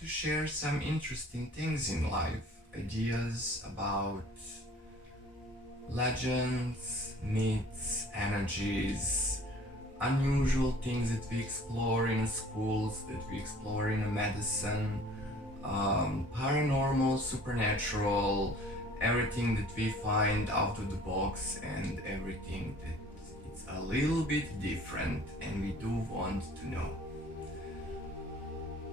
to share some interesting things in life, ideas about legends, myths, energies, unusual things that we explore in schools, that we explore in medicine, paranormal, supernatural, everything that we find out of the box and everything that it's a little bit different and we do want to know.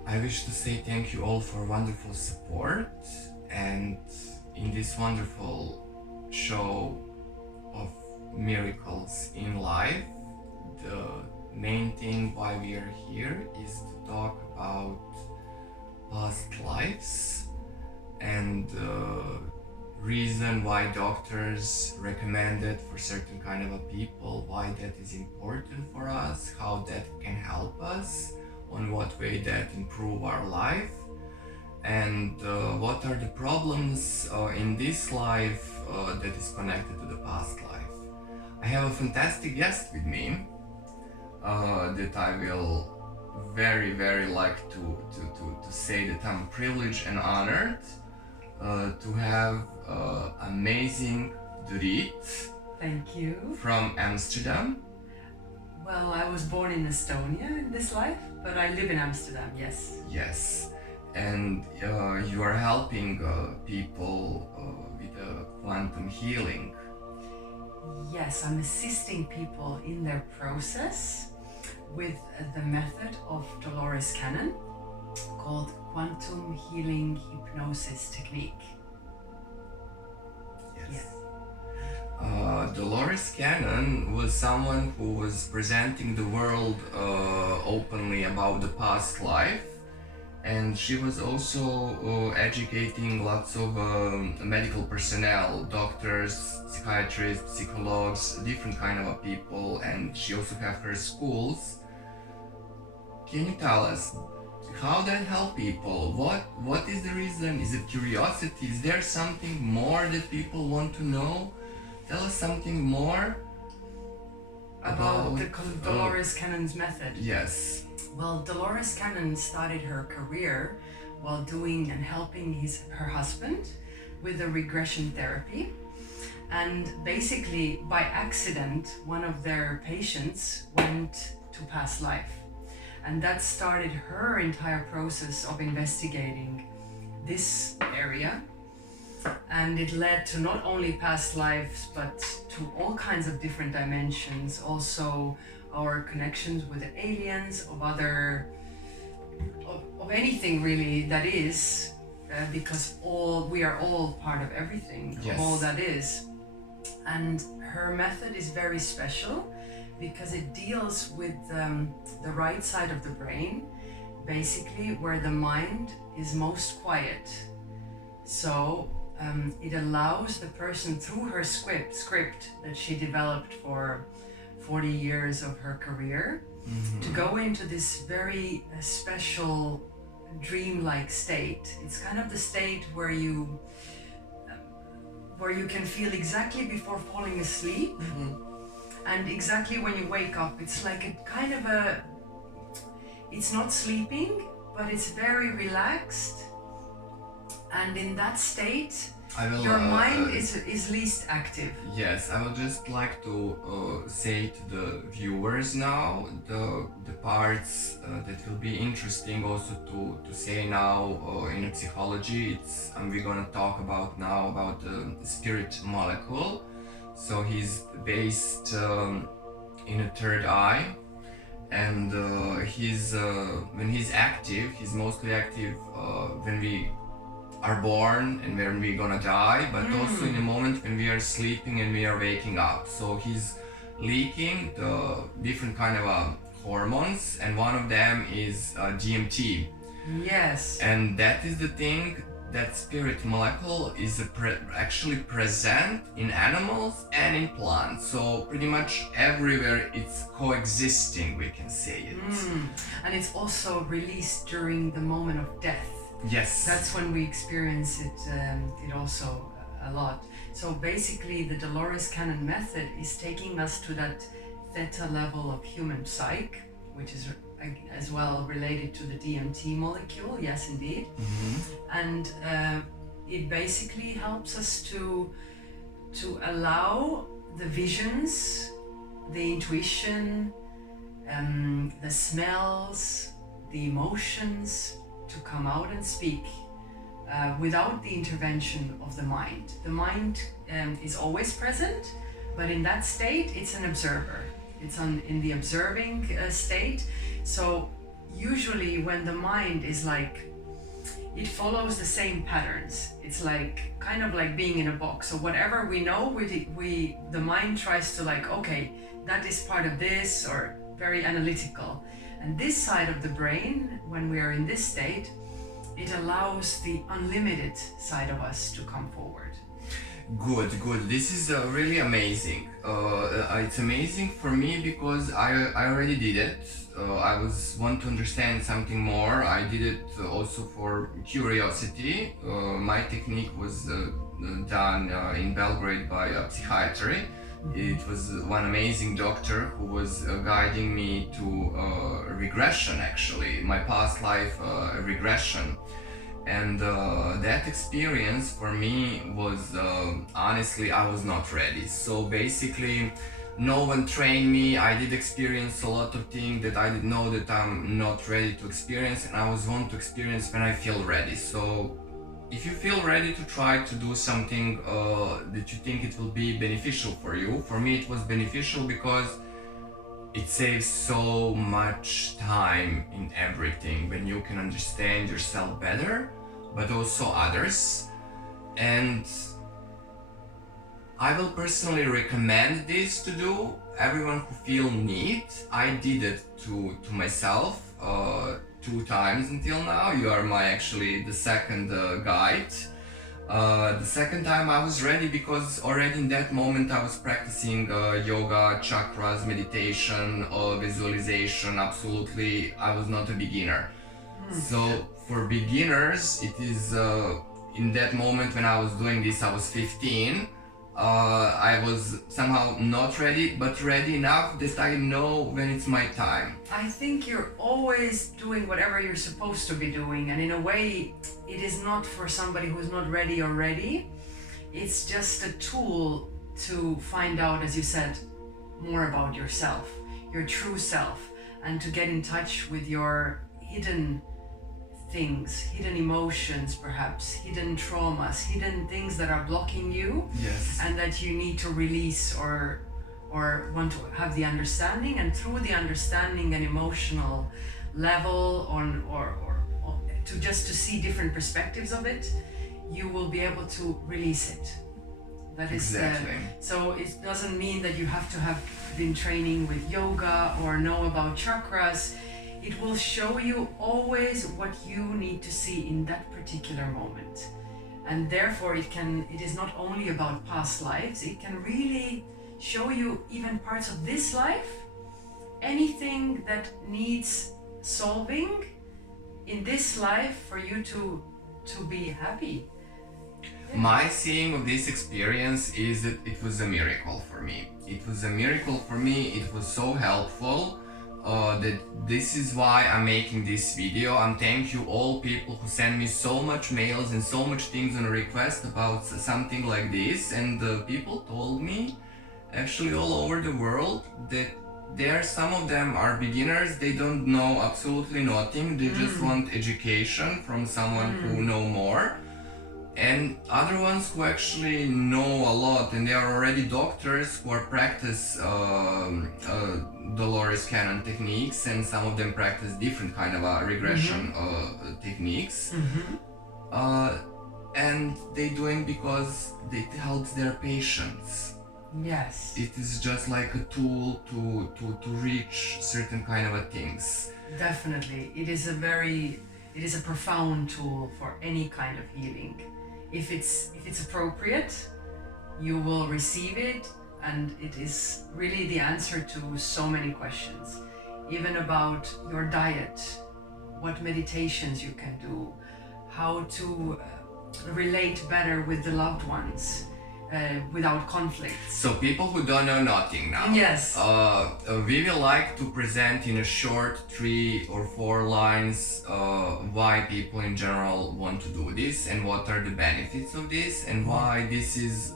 I wish to say thank you all for wonderful support, and in this wonderful show of miracles in life, the main thing why we are here is to talk about past lives and the reason why doctors recommend it for certain kind of a people, why that is important for us, how that can help us, on what way that improve our life, and what are the problems in this life that is connected to the past life. I have a fantastic guest with me that I will very like to say that I'm privileged and honored to have amazing Dorit. Thank you. From Amsterdam. Well, I was born in Estonia in this life, but I live in Amsterdam, yes. Yes, and you are helping people with quantum healing. Yes, I'm assisting people in their process with the method of Dolores Cannon called quantum healing hypnosis technique. Yes. Dolores Cannon was someone who was presenting the world openly about the past life, and she was also educating lots of medical personnel, doctors, psychiatrists, psychologists, different kind of people, and she also have her schools. Can you tell us how that help people? What is the reason? Is it curiosity? Is there something more that people want to know? Tell us something more about the Dolores Cannon's method. Yes. Well, Dolores Cannon started her career while doing and helping her husband with a regression therapy. And basically, by accident, one of their patients went to past life. And that started her entire process of investigating this area. And it led to not only past lives, but to all kinds of different dimensions. Also, our connections with the aliens, of anything really that is, because we are all part of everything, yes. All that is. And her method is very special because it deals with the right side of the brain, basically where the mind is most quiet. So it allows the person, through her script that she developed for 40 years of her career, to go into this very special dreamlike state. It's kind of the state where you can feel exactly before falling asleep, and exactly when you wake up. It's like a kind of it's not sleeping, but it's very relaxed. And in that state, your mind is least active. Yes, I would just like to say to the viewers now the parts that will be interesting also to say now in psychology. We're gonna talk about now about the spirit molecule. So he's based in a third eye, and when he's active, he's mostly active when we are born and when we're gonna die, but also in the moment when we are sleeping and we are waking up. So he's leaking the different kind of hormones, and one of them is DMT. Yes. And that is the thing, that spirit molecule is actually present in animals and in plants. So pretty much everywhere it's coexisting, we can say it. And it's also released during the moment of death. Yes. That's when we experience it also a lot. So basically the Dolores Cannon method is taking us to that theta level of human psyche, which is as well related to the DMT molecule. Yes, indeed. And it basically helps us to allow the visions, the intuition, the smells, the emotions to come out and speak without the intervention of the mind. The mind is always present, but in that state, it's an observer. It's in the observing state. So usually when the mind is like, it follows the same patterns. It's like kind of like being in a box. So whatever we know, the mind tries to like, okay, that is part of this, or very analytical. And this side of the brain, when we are in this state, it allows the unlimited side of us to come forward. Good. This is really amazing. It's amazing for me because I already did it. I want to understand something more. I did it also for curiosity. My technique was done in Belgrade by a psychiatry. It was one amazing doctor who was guiding me to regression, actually, my past life regression. And that experience for me was, honestly, I was not ready. So basically, no one trained me. I did experience a lot of things that I didn't know that I'm not ready to experience, and I was want to experience when I feel ready. So if you feel ready to try to do something that you think it will be beneficial for you, for me it was beneficial because it saves so much time in everything when you can understand yourself better, but also others. And I will personally recommend this to do everyone who feel need. I did it to myself 2 times until now. You are actually the second guide. The second time I was ready because already in that moment I was practicing yoga, chakras, meditation, visualization. Absolutely, I was not a beginner. So for beginners, it is in that moment when I was doing this, I was 15. I was somehow not ready, but ready enough that I know when it's my time. I think you're always doing whatever you're supposed to be doing, and in a way, it is not for somebody who's not ready already. It's just a tool to find out, as you said, more about yourself, your true self, and to get in touch with your hidden things, hidden emotions, perhaps hidden traumas, hidden things that are blocking you. Yes. And that you need to release or want to have the understanding, and through the understanding and emotional level or to just to see different perspectives of it, you will be able to release it. That is exactly. So it doesn't mean that you have to have been training with yoga or know about chakras. It will show you always what you need to see in that particular moment. And therefore it is not only about past lives, it can really show you even parts of this life, anything that needs solving in this life for you to be happy. Yeah. My seeing of this experience is that it was a miracle for me. It was a miracle for me. It was so helpful. That this is why I'm making this video. And thank you all people who send me so much mails and so much things on request about something like this. And people told me actually all over the world that some of them are beginners. They don't know absolutely nothing. They just want education from someone who know more. And other ones who actually know a lot, and they are already doctors who are practice Dolores Cannon techniques, and some of them practice different kind of regression techniques. And they doing because it helps their patients. Yes. It is just like a tool to reach certain kind of things. Definitely, it is a profound tool for any kind of healing. If it's appropriate, you will receive it, and it is really the answer to so many questions, even about your diet, what meditations you can do, how to relate better with the loved ones, without conflict. So people who don't know nothing now. Yes. We will like to present in a short 3 or 4 lines why people in general want to do this and what are the benefits of this and why this is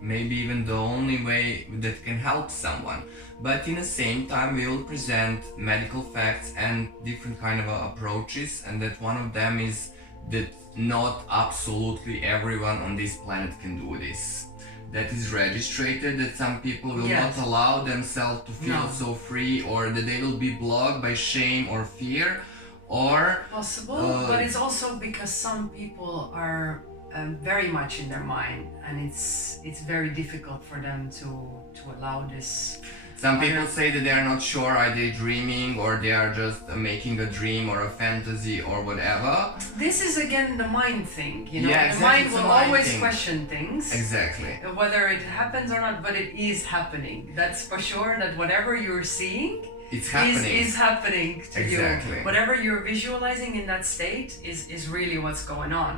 maybe even the only way that can help someone. But in the same time we will present medical facts and different kind of approaches, and that one of them is that not absolutely everyone on this planet can do this. That is registered, that some people will Yes. not allow themselves to feel No. so free, or that they will be blocked by shame or fear, or Possible, but it's also because some people are very much in their mind, and it's very difficult for them to allow this. some people say that they are not sure, are they dreaming or they are just making a dream or a fantasy or whatever. This is again the mind thing, you know. Yeah, the exactly, mind it's a will mind always thing. question things. Exactly. Whether it happens or not, but it is happening. That's for sure, that whatever you're seeing It's happening. is happening to Exactly. you. Whatever you're visualizing in that state is really what's going on.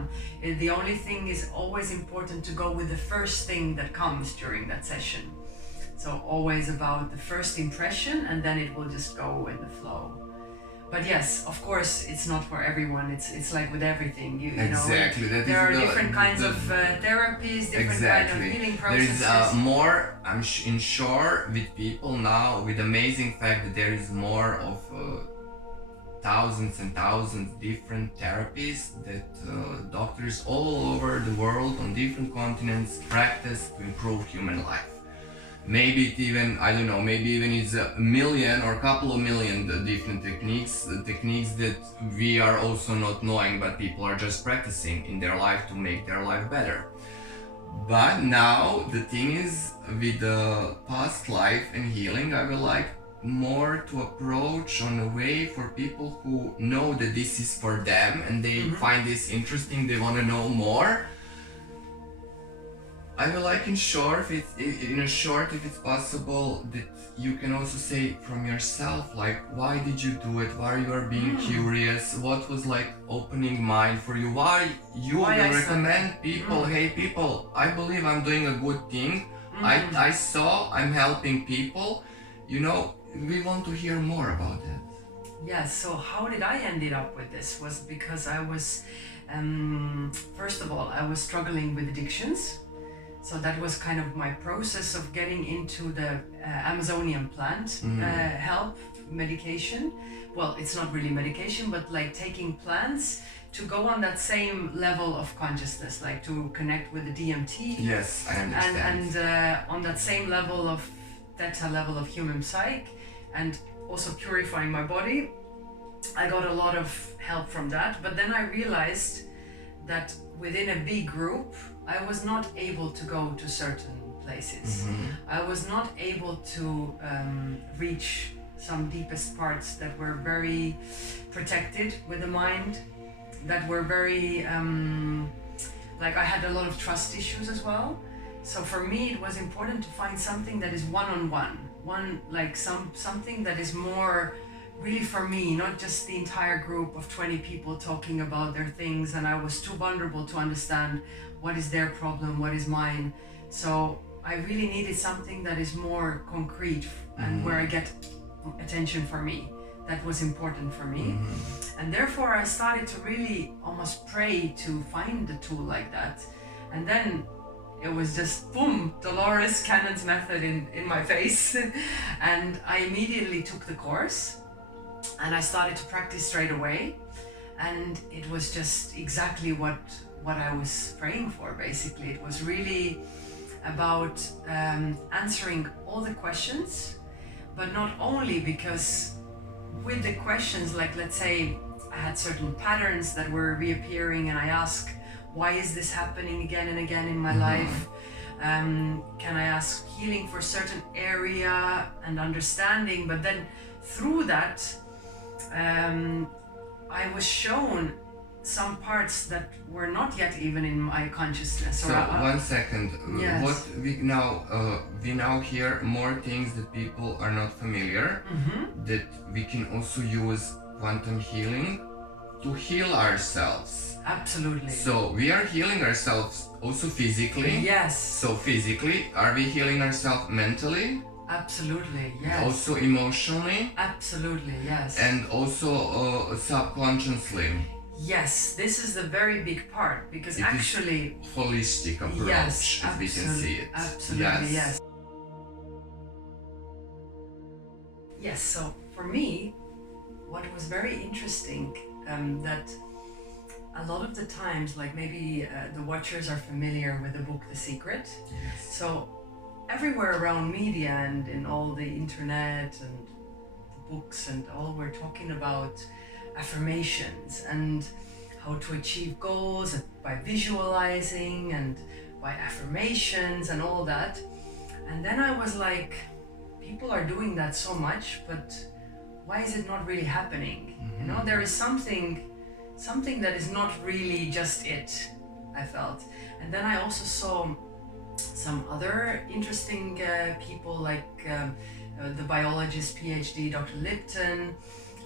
The only thing is always important to go with the first thing that comes during that session. So always about the first impression, and then it will just go in the flow. But yes, of course, it's not for everyone. It's like with everything. You Exactly. know, That there is are the- different kinds the- of therapies, different Exactly. kind of healing There is processes. more, I'm in sure with people now, with amazing fact that there is more of thousands and thousands different therapies that doctors all over the world on different continents practice to improve human life. Maybe it even, I don't know, maybe even it's a million or a couple of million different techniques that we are also not knowing, but people are just practicing in their life to make their life better. But now the thing is, with the past life and healing, I would like more to approach on a way for people who know that this is for them and they find this interesting, they want to know more. I would like in short, if it's possible, that you can also say from yourself, like, why did you do it? Why you are being curious? What was like opening mind for you? Why you Why will I recommend people, hey people, I believe I'm doing a good thing. I saw I'm helping people. You know, we want to hear more about that. Yes, so how did I ended up with this was because I was, first of all, I was struggling with addictions. So that was kind of my process of getting into the Amazonian plant help medication. Well, it's not really medication, but like taking plants to go on that same level of consciousness, like to connect with the DMT. Yes, I understand. And on that same level of theta level of human psyche, and also purifying my body. I got a lot of help from that, but then I realized that within a big group, I was not able to go to certain places. I was not able to reach some deepest parts that were very protected with the mind, that were very, like I had a lot of trust issues as well. So for me, it was important to find something that is one-on-one, something that is more really for me, not just the entire group of 20 people talking about their things, and I was too vulnerable to understand what is their problem, what is mine. So I really needed something that is more concrete and where I get attention for me. That was important for me. And therefore I started to really almost pray to find a tool like that. And then it was just boom, Dolores Cannon's method in my face. And I immediately took the course and I started to practice straight away. And it was just exactly what I was praying for, basically. It was really about answering all the questions, but not only because with the questions, like let's say I had certain patterns that were reappearing and I asked, why is this happening again and again in my life? Can I ask healing for certain area and understanding? But then through that, I was shown some parts that were not yet even in my consciousness. So 1 second. Yes. What we now hear more things that people are not familiar. That we can also use quantum healing to heal ourselves. Absolutely. So we are healing ourselves also physically. Yes. So physically, are we healing ourselves mentally? Absolutely, yes. Also emotionally? Absolutely, yes. And also subconsciously? Yes, this is the very big part, because actually... holistic approach, yes, as we can see it. Absolutely, yes. Yes, so for me, what was very interesting, that a lot of the times, like maybe the watchers are familiar with the book The Secret. Yes. So everywhere around media and in all the internet and the books and all, we're talking about affirmations and how to achieve goals by visualizing and by affirmations and all that. And then I was like, people are doing that so much, but why is it not really happening? Mm-hmm. You know, there is something that is not really just it, I felt. And then I also saw some other interesting people, like the biologist PhD Dr. Lipton,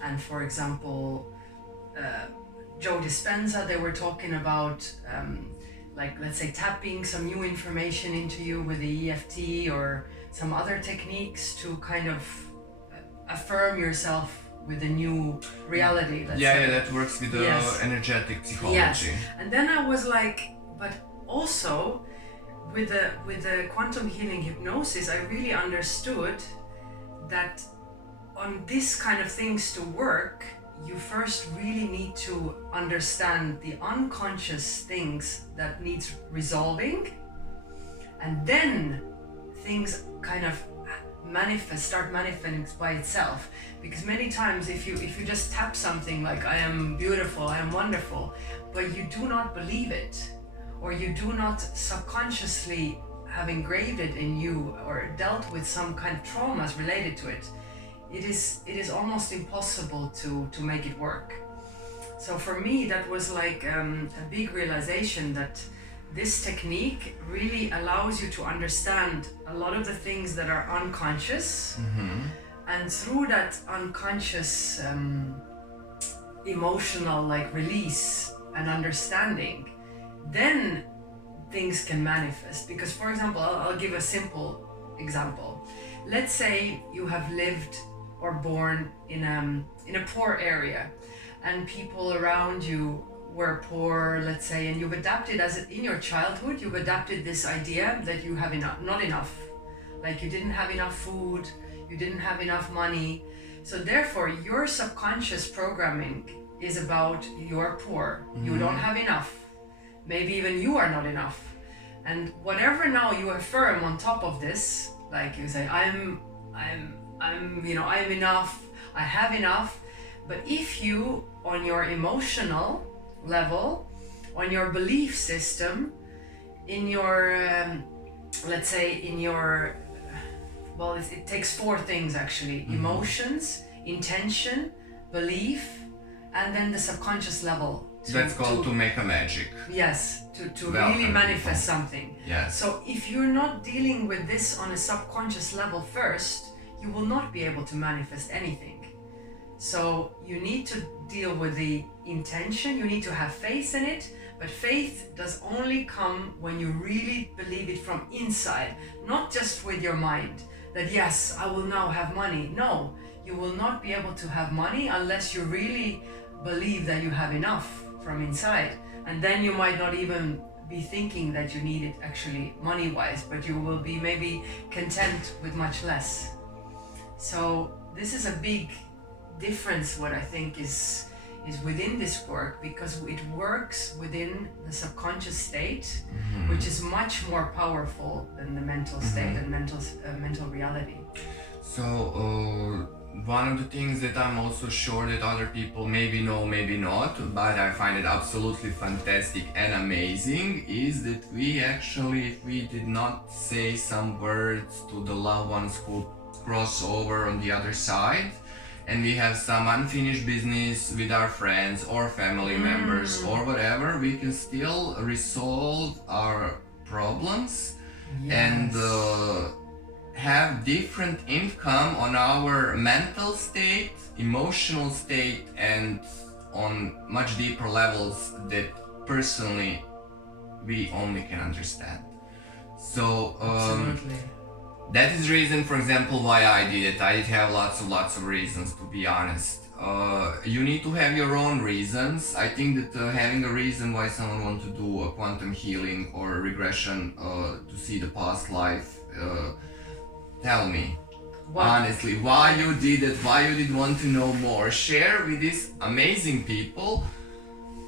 and for example Joe Dispenza. They were talking about like, let's say, tapping some new information into you with the EFT or some other techniques to kind of affirm yourself with a new reality. Yeah, that works with the energetic psychology. Yes. And then I was like, but also with the quantum healing hypnosis, I really understood that on this kind of things to work, you first really need to understand the unconscious things that needs resolving, and then things kind of start manifesting by itself. Because many times if you just tap something like, I am beautiful, I am wonderful, but you do not believe it, or you do not subconsciously have engraved it in you or dealt with some kind of traumas related to it, it is almost impossible to make it work. So for me, that was like a big realization that this technique really allows you to understand a lot of the things that are unconscious. Mm-hmm. And through that unconscious emotional like release and understanding, then things can manifest. Because for example, I'll give a simple example. Let's say you have lived or born in a poor area, and people around you were poor, let's say, and you've adapted, in your childhood, you've adapted this idea that you have not enough. Like you didn't have enough food, you didn't have enough money. So therefore, your subconscious programming is about you're poor, you don't have enough. Maybe even you are not enough. And whatever now you affirm on top of this, like you say, I'm enough, I have enough. But if you, on your emotional level, on your belief system, in your, let's say, in your, well, it takes four things actually: emotions, intention, belief, and then the subconscious level. That's called to make a magic. Yes, to really manifest something. Yes. So if you're not dealing with this on a subconscious level first, you will not be able to manifest anything. So you need to deal with the intention, you need to have faith in it, but faith does only come when you really believe it from inside, not just with your mind, that yes, I will now have money. No, you will not be able to have money unless you really believe that you have enough from inside. And then you might not even be thinking that you need it actually money-wise, but you will be maybe content with much less. So this is a big difference, what I think is within this work, because it works within the subconscious state, which is much more powerful than the mental state and mental reality. So one of the things that I'm also sure that other people maybe know, maybe not, but I find it absolutely fantastic and amazing, is that we actually, if we did not say some words to the loved ones who cross over on the other side, and we have some unfinished business with our friends or family members or whatever, we can still resolve our problems and have different income on our mental state, emotional state, and on much deeper levels that personally we only can understand. So Absolutely. that is the reason, for example, why I did it. I did have lots of reasons, to be honest. You need to have your own reasons. I think that having a reason why someone wants to do a quantum healing or a regression to see the past life, tell me, honestly, why you did it, why you did want to know more. Share with these amazing people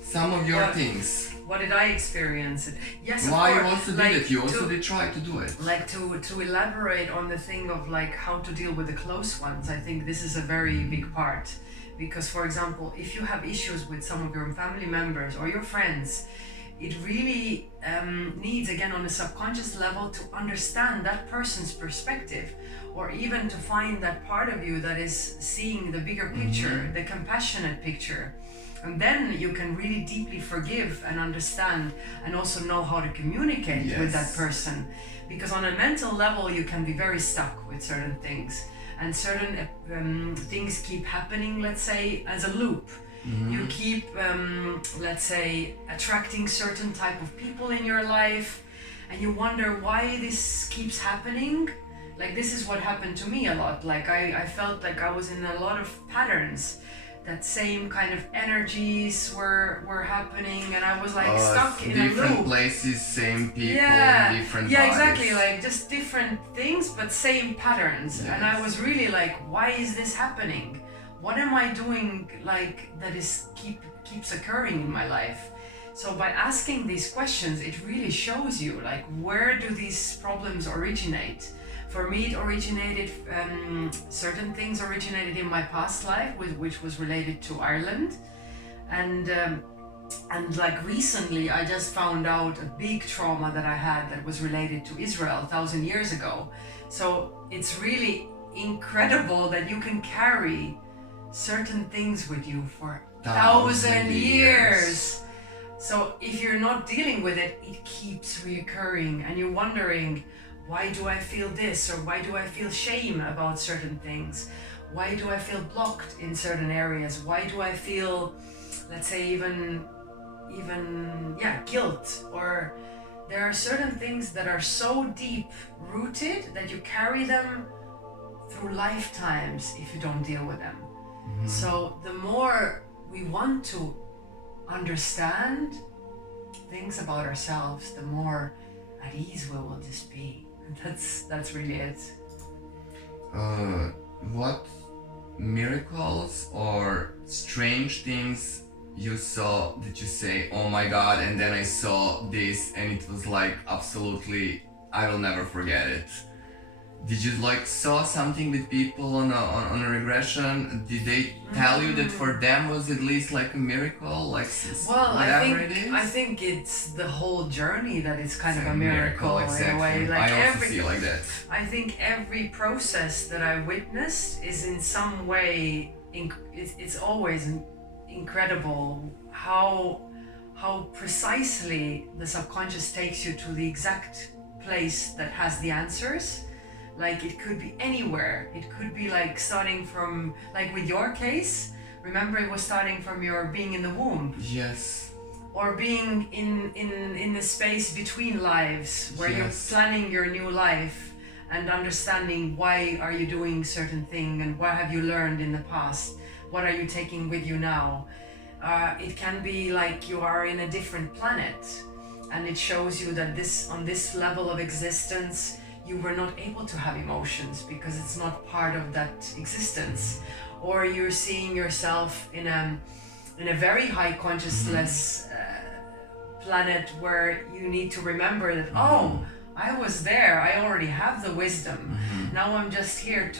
some of your things. What did I experience? Yes, of why course. You also did it? You also did try to do it. Like to elaborate on the thing of like how to deal with the close ones. I think this is a very big part, because for example, if you have issues with some of your family members or your friends, it really needs, again, on a subconscious level, to understand that person's perspective, or even to find that part of you that is seeing the bigger picture, the compassionate picture. And then you can really deeply forgive and understand, and also know how to communicate with that person. Because on a mental level, you can be very stuck with certain things, and certain things keep happening, let's say, as a loop. You keep, let's say, attracting certain type of people in your life, and you wonder why this keeps happening. Like, this is what happened to me a lot. Like, I felt like I was in a lot of patterns. That same kind of energies were happening, and I was like stuck in a loop. Different places, same people, different Yeah, bodies. exactly, like just different things, but same patterns. Yes. And I was really like, why is this happening? What am I doing like that is keeps occurring in my life? So by asking these questions, it really shows you like, where do these problems originate? For me, it originated, certain things originated in my past life, which was related to Ireland. And like recently, I just found out a big trauma that I had that was related to Israel 1,000 years ago. So it's really incredible that you can carry certain things with you for 1,000 years. So if you're not dealing with it, it keeps reoccurring, and you're wondering, why do I feel this, or why do I feel shame about certain things? Why do I feel blocked in certain areas? Why do I feel, let's say, even guilt? Or there are certain things that are so deep rooted that you carry them through lifetimes if you don't deal with them. So the more we want to understand things about ourselves, the more at ease we will just be. That's really it. What miracles or strange things you saw that you say, oh my god, and then I saw this and it was like absolutely, I will never forget it? Did you like saw something with people on a regression? Did they tell you that for them was at least like a miracle, like whatever it is? I think it's the whole journey that is kind of a miracle exactly. in a way. Like I also see like that. I think every process that I witnessed is in some way, it's always incredible how precisely the subconscious takes you to the exact place that has the answers. Like, it could be anywhere. It could be like starting from, like with your case, remember it was starting from your being in the womb. Yes. Or being in the space between lives, where you're planning your new life and understanding why are you doing certain thing, and what have you learned in the past, what are you taking with you now. It can be like you are in a different planet, and it shows you that on this level of existence you were not able to have emotions because it's not part of that existence. Or you're seeing yourself in a very high consciousness planet where you need to remember that, oh, I was there, I already have the wisdom. Now I'm just here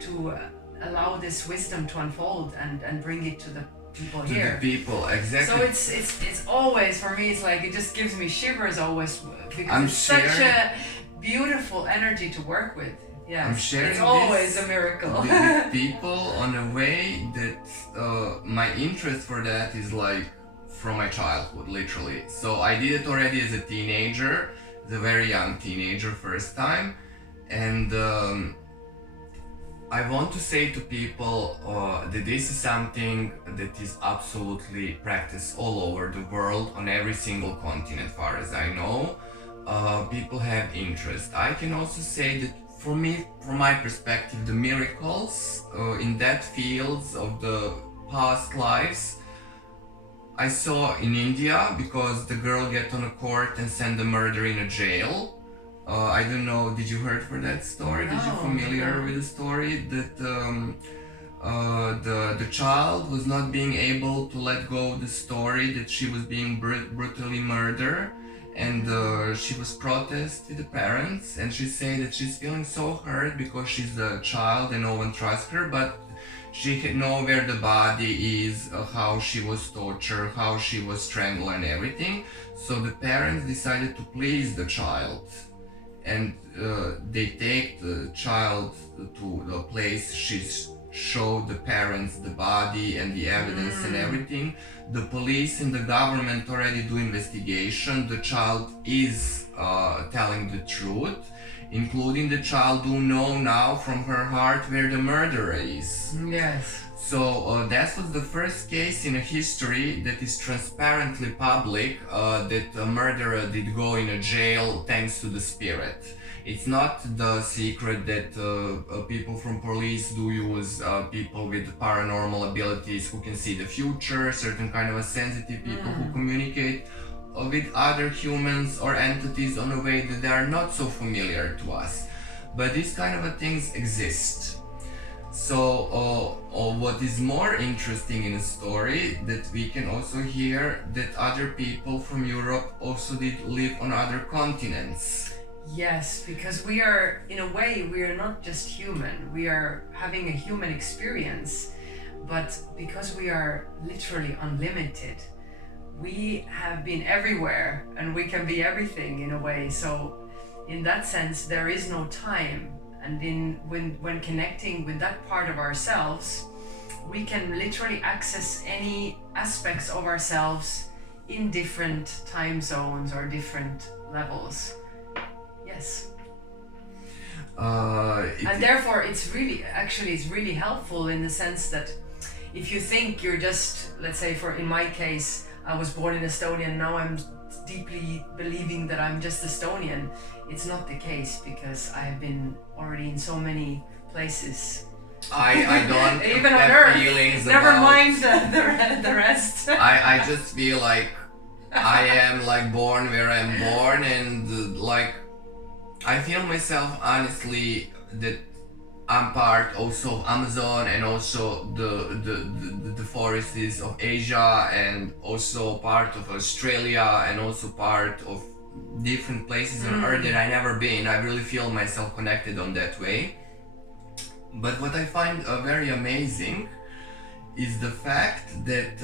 to allow this wisdom to unfold and bring it to the people here. The people, exactly. So it's always, for me, it's like, it just gives me shivers always, because it's such a beautiful energy to work with. Yeah, it's always a miracle. With people on a way that my interest for that is like from my childhood, literally. So I did it already as a teenager, as a very young teenager, first time, and I want to say to people that this is something that is absolutely practiced all over the world on every single continent, far as I know. People have interest. I can also say that for me, from my perspective, the miracles in that fields of the past lives I saw in India, because the girl get on a court and send the murderer in a jail. I don't know, did you heard for that story? Did you No, familiar no. with the story that the child was not being able to let go of the story that she was being brutally murdered, and she was protest with the parents, and she said that she's feeling so hurt because she's a child and no one trusts her, but she had know where the body is, how she was tortured, how she was strangled and everything. So the parents decided to please the child, and they take the child to the place she's showed the parents the body and the evidence and everything. The police and the government already do investigation. The child is telling the truth, including the child who know now from her heart where the murderer is. Yes. So that was the first case in history that is transparently public, that a murderer did go in a jail thanks to the spirit. It's not the secret that people from police do use people with paranormal abilities who can see the future, certain kind of a sensitive people who communicate with other humans or entities on a way that they are not so familiar to us. But these kind of things exist. So what is more interesting in the story, that we can also hear that other people from Europe also did live on other continents. Yes, because we are, in a way, we are not just human. We are having a human experience, but because we are literally unlimited, we have been everywhere and we can be everything in a way. So in that sense, there is no time. And when connecting with that part of ourselves, we can literally access any aspects of ourselves in different time zones or different levels. Yes. And therefore it's really helpful in the sense that if you think you're just, let's say in my case, I was born in Estonia and now I'm deeply believing that I'm just Estonian. It's not the case, because I have been already in so many places. I don't even on have Earth. feelings Never about... mind the rest. I just feel like I am like born where I'm born, and like I feel myself honestly that I'm part also of Amazon and also the forests of Asia, and also part of Australia, and also part of different places on Earth that I never been. I really feel myself connected on that way. But what I find very amazing is the fact that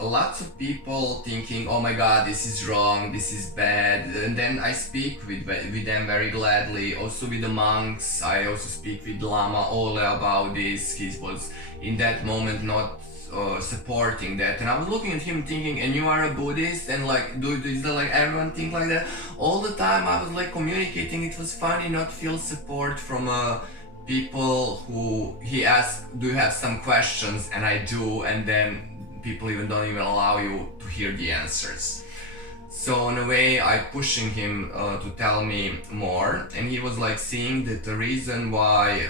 lots of people thinking, oh my god, this is wrong, this is bad, and then I speak with them very gladly. Also with the monks, I also speak with Lama Ole about this. He was in that moment not supporting that, and I was looking at him thinking, and you are a Buddhist, and like is that like everyone think like that all the time? I was like communicating. It was funny not feel support from people who he asked, do you have some questions, and I do, and then people even don't even allow you to hear the answers. So in a way I pushing him to tell me more, and he was like seeing that the reason why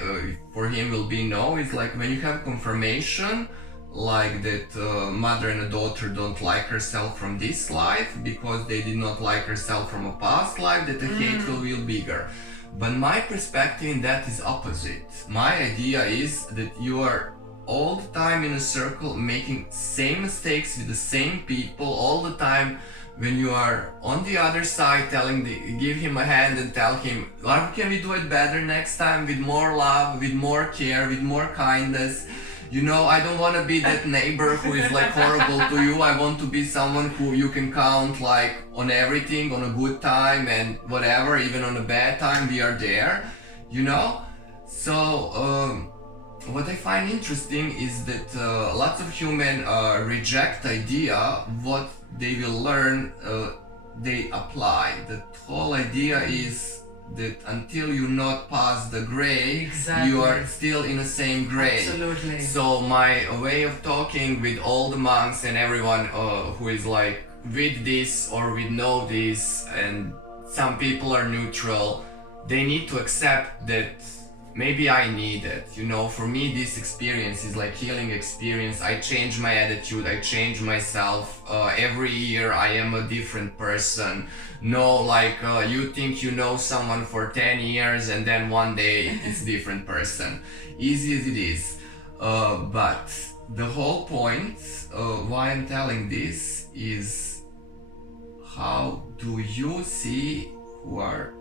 for him will be no is like when you have confirmation like that mother and a daughter don't like herself from this life because they did not like herself from a past life, that the hate will be bigger. But my perspective in that is opposite. My idea is that you are all the time in a circle making same mistakes with the same people all the time. When you are on the other side give him a hand and tell him, how can we do it better next time, with more love, with more care, with more kindness. You know, I don't want to be that neighbor who is like horrible to you. I want to be someone who you can count like on everything, on a good time and whatever, even on a bad time we are there, you know. So what I find interesting is that lots of humans reject idea what they will learn, they apply. The whole idea is that until you not pass the grade, Exactly. you are still in the same grade. Absolutely. So my way of talking with all the monks and everyone who is like with this or with know this, and some people are neutral, they need to accept that maybe I need it. You know, for me this experience is like healing experience. I change my attitude, I change myself. Every year I am a different person. No, like you think you know someone for 10 years and then one day it's different person. Easy as it is. But the whole point why I'm telling this is, how do you see who are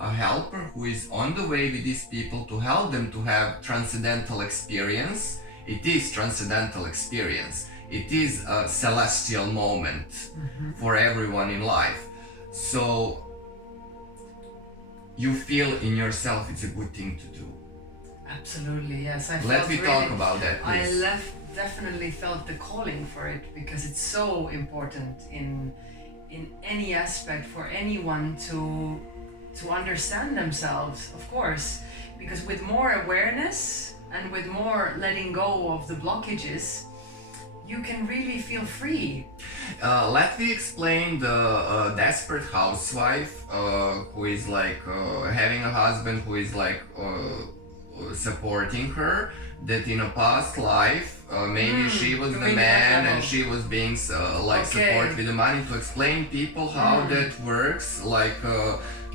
a helper who is on the way with these people to help them to have transcendental experience? It is transcendental experience. It is a celestial moment for everyone in life. So you feel in yourself it's a good thing to do. Absolutely, yes. Let me talk about that, please. Definitely felt the calling for it, because it's so important in any aspect for anyone to understand themselves, of course, because with more awareness and with more letting go of the blockages, you can really feel free. Let me explain the desperate housewife who is like having a husband who is like supporting her, that in a past life maybe she was the man and she was being support with the money. To explain people how that works, like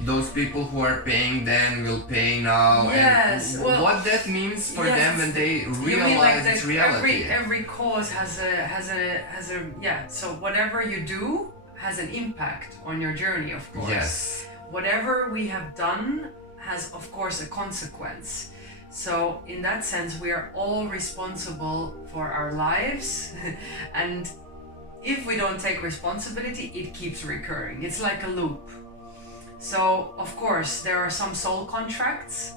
those people who are paying then will pay now, yes, and well, what that means for yes, them when they realize it's reality. Every cause has a yeah. So whatever you do has an impact on your journey, of course. Yes. Whatever we have done has, of course, a consequence. So in that sense, we are all responsible for our lives, and if we don't take responsibility, it keeps recurring. It's like a loop. So of course there are some soul contracts.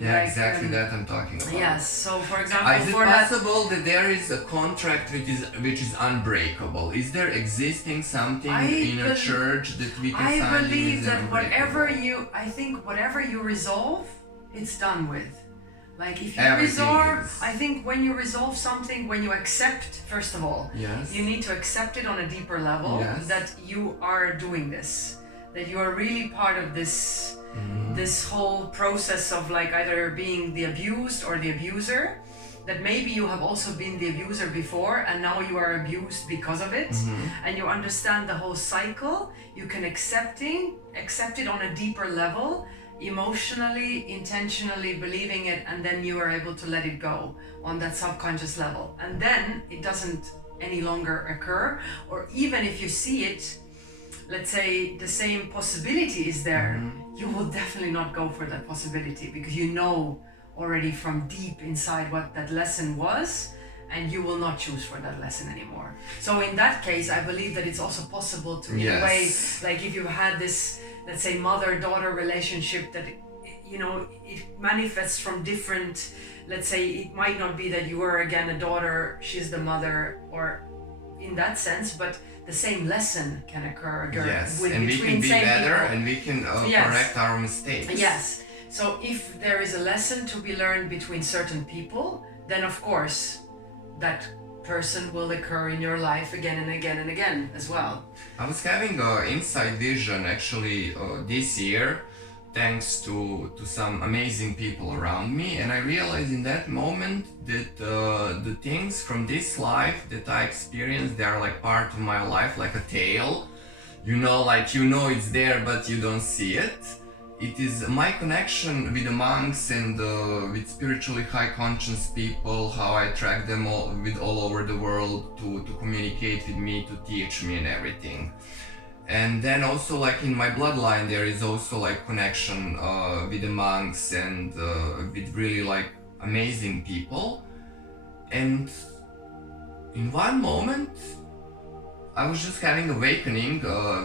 Yeah, like, exactly that I'm talking about. Yes. So for example, is it possible that there is a contract which is unbreakable? Is there existing something in a church that we can sign? I believe that whatever you resolve, it's done with. Like if you resolve, I think when you resolve something, when you accept, first of all, yes, you need to accept it on a deeper level, yes, that you are doing this, that you are really part of this, this whole process of like either being the abused or the abuser, that maybe you have also been the abuser before and now you are abused because of it, and you understand the whole cycle. You can accept it on a deeper level, emotionally, intentionally believing it, and then you are able to let it go on that subconscious level, and then it doesn't any longer occur. Or even if you see it, let's say the same possibility is there, you will definitely not go for that possibility, because you know already from deep inside what that lesson was, and you will not choose for that lesson anymore. So in that case, I believe that it's also possible to, in a way, like if you had this, let's say, mother-daughter relationship, that it manifests from different, let's say, it might not be that you are again a daughter, she's the mother, or in that sense, but the same lesson can occur and we can be better people. And we can correct our mistakes. Yes. So if there is a lesson to be learned between certain people, then of course that person will occur in your life again and again and again as well. I was having an inside vision actually this year, thanks to some amazing people around me, and I realized in that moment that the things from this life that I experienced, they are like part of my life, like a tale, it's there but you don't see it. It is my connection with the monks and with spiritually high conscious people, how I attract them all over the world to communicate with me, to teach me and everything. And then also like in my bloodline there is also like connection with the monks and with really like amazing people. And in one moment I was just having awakening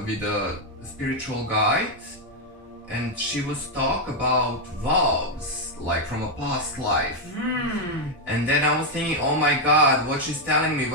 with a spiritual guide, and she was talk about vows like from a past life. And then I was thinking, oh my god, what she's telling me,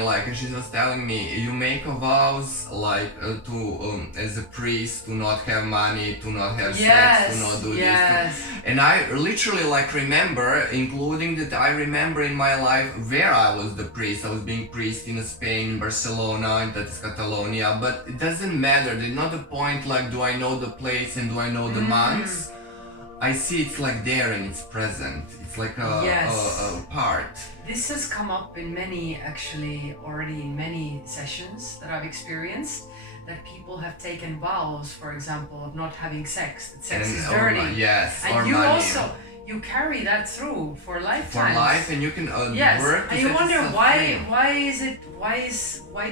like, and she was telling me, you make a vows, like, to as a priest, to not have money, to not have sex, to not do this. And I literally, like, remember, including that I remember in my life where I was the priest. I was being priest in Spain, Barcelona, and that is Catalonia, but it doesn't matter. There's not the point, like, do I know the place and do I know the monks? I see it's like there and it's present. It's like a part. This has come up in many, actually, already in many sessions that I've experienced, that people have taken vows, for example, of not having sex, that sex is dirty. And you money. also, you carry that through for lifetimes. For life, and you can work. And you wonder why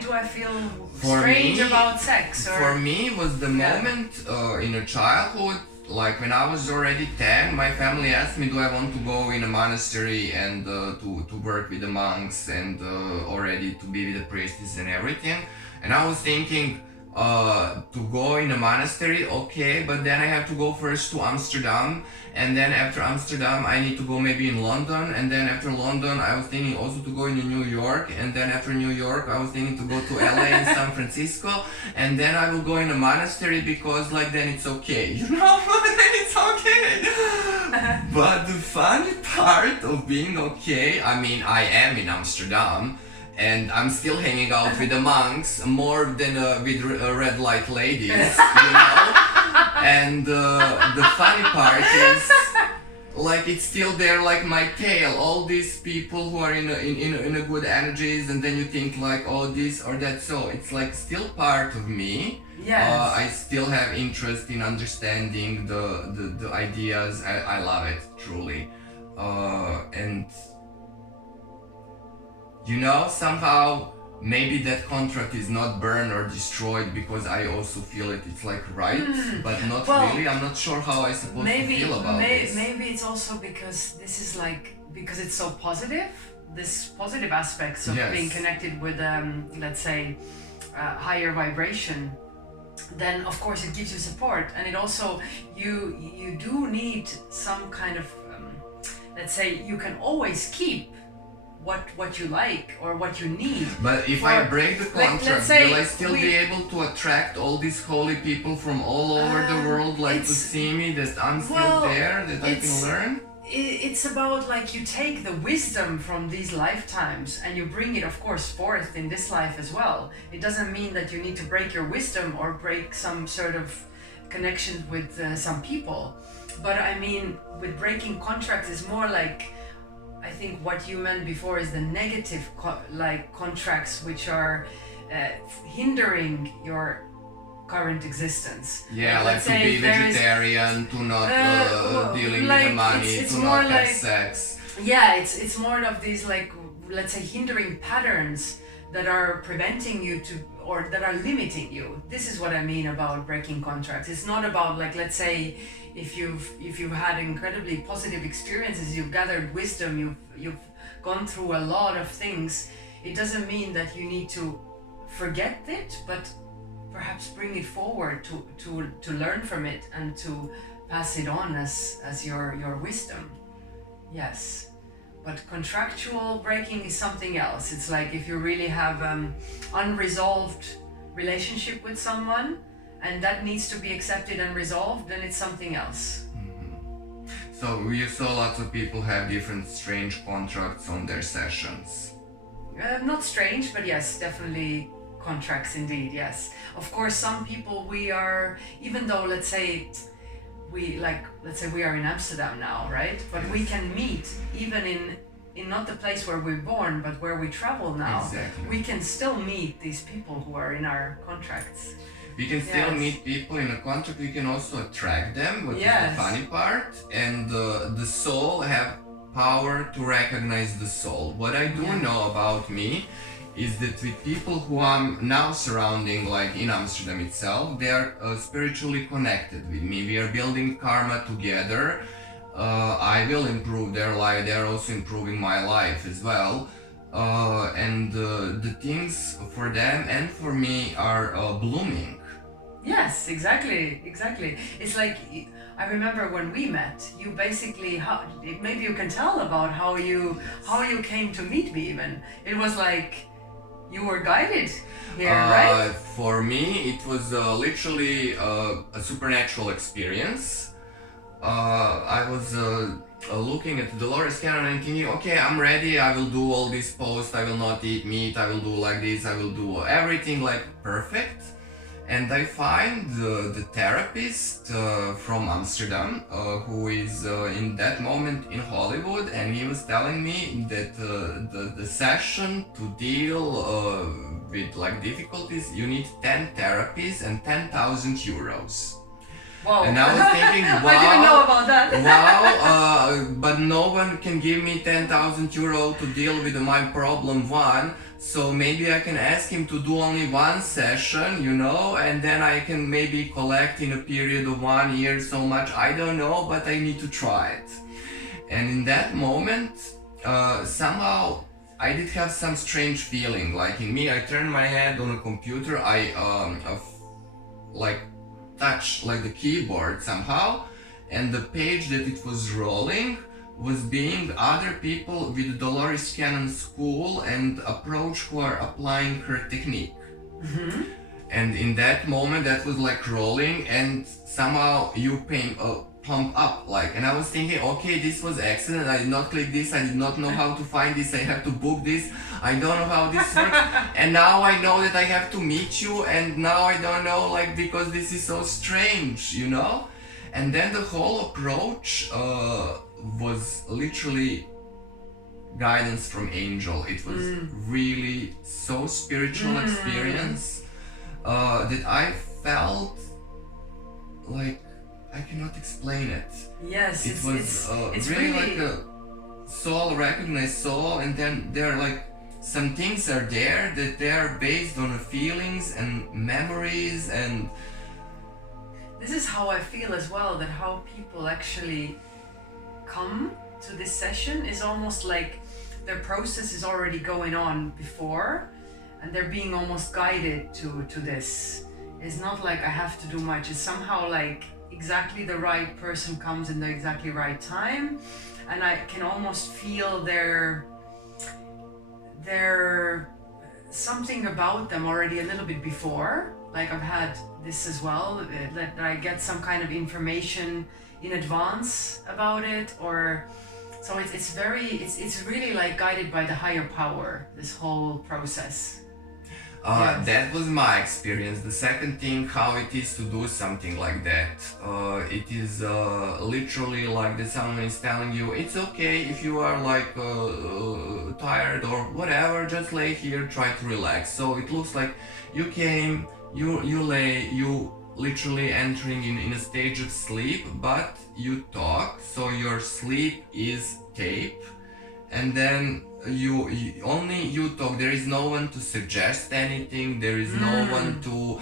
do I feel strange about sex? For me, it was the moment in a childhood. Like when I was already 10, my family asked me, do I want to go in a monastery and to work with the monks and already to be with the priestess and everything. And I was thinking, to go in a monastery, okay, but then I have to go first to Amsterdam, and then after Amsterdam I need to go maybe in London, and then after London I was thinking also to go into New York, and then after New York I was thinking to go to LA and San Francisco, and then I will go in a monastery because like then it's okay, you know, then it's okay. But the funny part of being okay, I mean, I am in Amsterdam, and I'm still hanging out with the monks more than with red light ladies, you know? And the funny part is, like, it's still there, like my tail, all these people who are in a good energies, and then you think like, oh, this or that, so it's like still part of me. I still have interest in understanding the ideas. I love it, truly. And you know, somehow maybe that contract is not burned or destroyed because I also feel it. It's like but not really. I'm not sure how I'm supposed to feel about this. Maybe it's also because this is like, because it's so positive. This positive aspects of being connected with, let's say, higher vibration. Then of course it gives you support, and it also you do need some kind of, let's say, you can always keep what you like or what you need. But if I break the contract, will I still be able to attract all these holy people from all over the world, like to see me, that I'm still there, that I can learn? It's about like you take the wisdom from these lifetimes and you bring it, of course, forth in this life as well. It doesn't mean that you need to break your wisdom or break some sort of connection with some people. But I mean, with breaking contracts is more like, I think what you meant before is the negative contracts which are hindering your current existence. Like to be vegetarian, to not dealing with the money, to not have sex. It's more of these, like, let's say, hindering patterns that are preventing you to, or that are limiting you. This is what I mean about breaking contracts. It's not about, like, let's say, if you've had incredibly positive experiences, you've gathered wisdom, you've gone through a lot of things, it doesn't mean that you need to forget it, but perhaps bring it forward to learn from it and to pass it on as your wisdom. Yes. But contractual breaking is something else. It's like if you really have unresolved relationship with someone, and that needs to be accepted and resolved, then it's something else. So you saw lots of people have different strange contracts on their sessions. Not strange, but yes, definitely contracts indeed, yes. Of course, some people we are, even though let's say we are in Amsterdam now, right? But we can meet even in not the place where we're born, but where we travel now. Exactly. We can still meet these people who are in our contracts. We can still meet people in a contract. We can also attract them, which is the funny part. And the soul have power to recognize the soul. What I do know about me is that with people who I'm now surrounding, like in Amsterdam itself, they are spiritually connected with me. We are building karma together. I will improve their life. They are also improving my life as well. And the things for them and for me are blooming. Yes, exactly. It's like I remember when we met. You basically, maybe you can tell about how you came to meet me. Even it was like you were guided here, right? For me, it was literally a supernatural experience. I was looking at Dolores Cannon and thinking, okay, I'm ready. I will do all these posts. I will not eat meat. I will do like this. I will do everything like perfect. And I find the therapist from Amsterdam, who is in that moment in Hollywood, and he was telling me that the session to deal with like difficulties, you need 10 therapies and 10,000 euros. Wow. And I was thinking, wow, I didn't know about that. wow, but no one can give me 10,000 euro to deal with my problem one. So maybe I can ask him to do only one session, you know, and then I can maybe collect in a period of 1 year so much. I don't know, but I need to try it. And in that moment, somehow I did have some strange feeling. Like in me, I turned my head on a computer. I like touched like the keyboard somehow, and the page that it was rolling was being other people with Dolores Cannon school and approach who are applying her technique. Mm-hmm. And in that moment, that was like rolling, and somehow you pump up like, and I was thinking, okay, this was accident. I did not click this. I did not know how to find this. I have to book this. I don't know how this works. And now I know that I have to meet you. And now I don't know, like, because this is so strange, you know. And then the whole approach was literally guidance from angel. It was really so spiritual experience that I felt like I cannot explain it. Yes, it was it's really like a soul recognized soul, and then there are like some things are there that they are based on feelings and memories, and this is how I feel as well, that how people actually come to this session is almost like their process is already going on before, and they're being almost guided to this. It's not like I have to do much. It's somehow like exactly the right person comes in the exactly right time, and I can almost feel their something about them already a little bit before. Like I've had this as well, that I get some kind of information in advance about it, or so it's really like guided by the higher power, this whole process. Yes. That was my experience. The second thing, how it is to do something like that. It is literally like that someone is telling you, it's okay if you are like tired or whatever, just lay here, try to relax. So it looks like you came, you lay, you literally entering in a stage of sleep, but you talk, so your sleep is tape, and then you only you talk. There is no one to suggest anything, there is no one to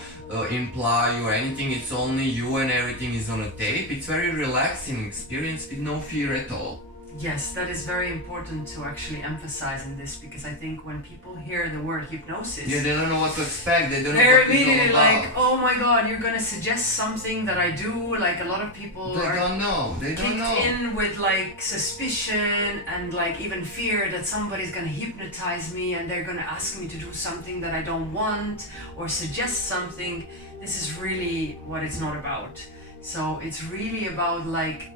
imply or anything. It's only you, and everything is on a tape. It's very relaxing experience with no fear at all. Yes, that is very important to actually emphasize in this, because I think when people hear the word hypnosis, they don't know what to expect. They don't know they're what it's all immediately about. like, oh my god, you're gonna suggest something that I do. Like a lot of people They don't know. They don't know. kicked in with like suspicion and like even fear that somebody's gonna hypnotize me and they're gonna ask me to do something that I don't want or suggest something. This is really what it's not about. So it's really about like,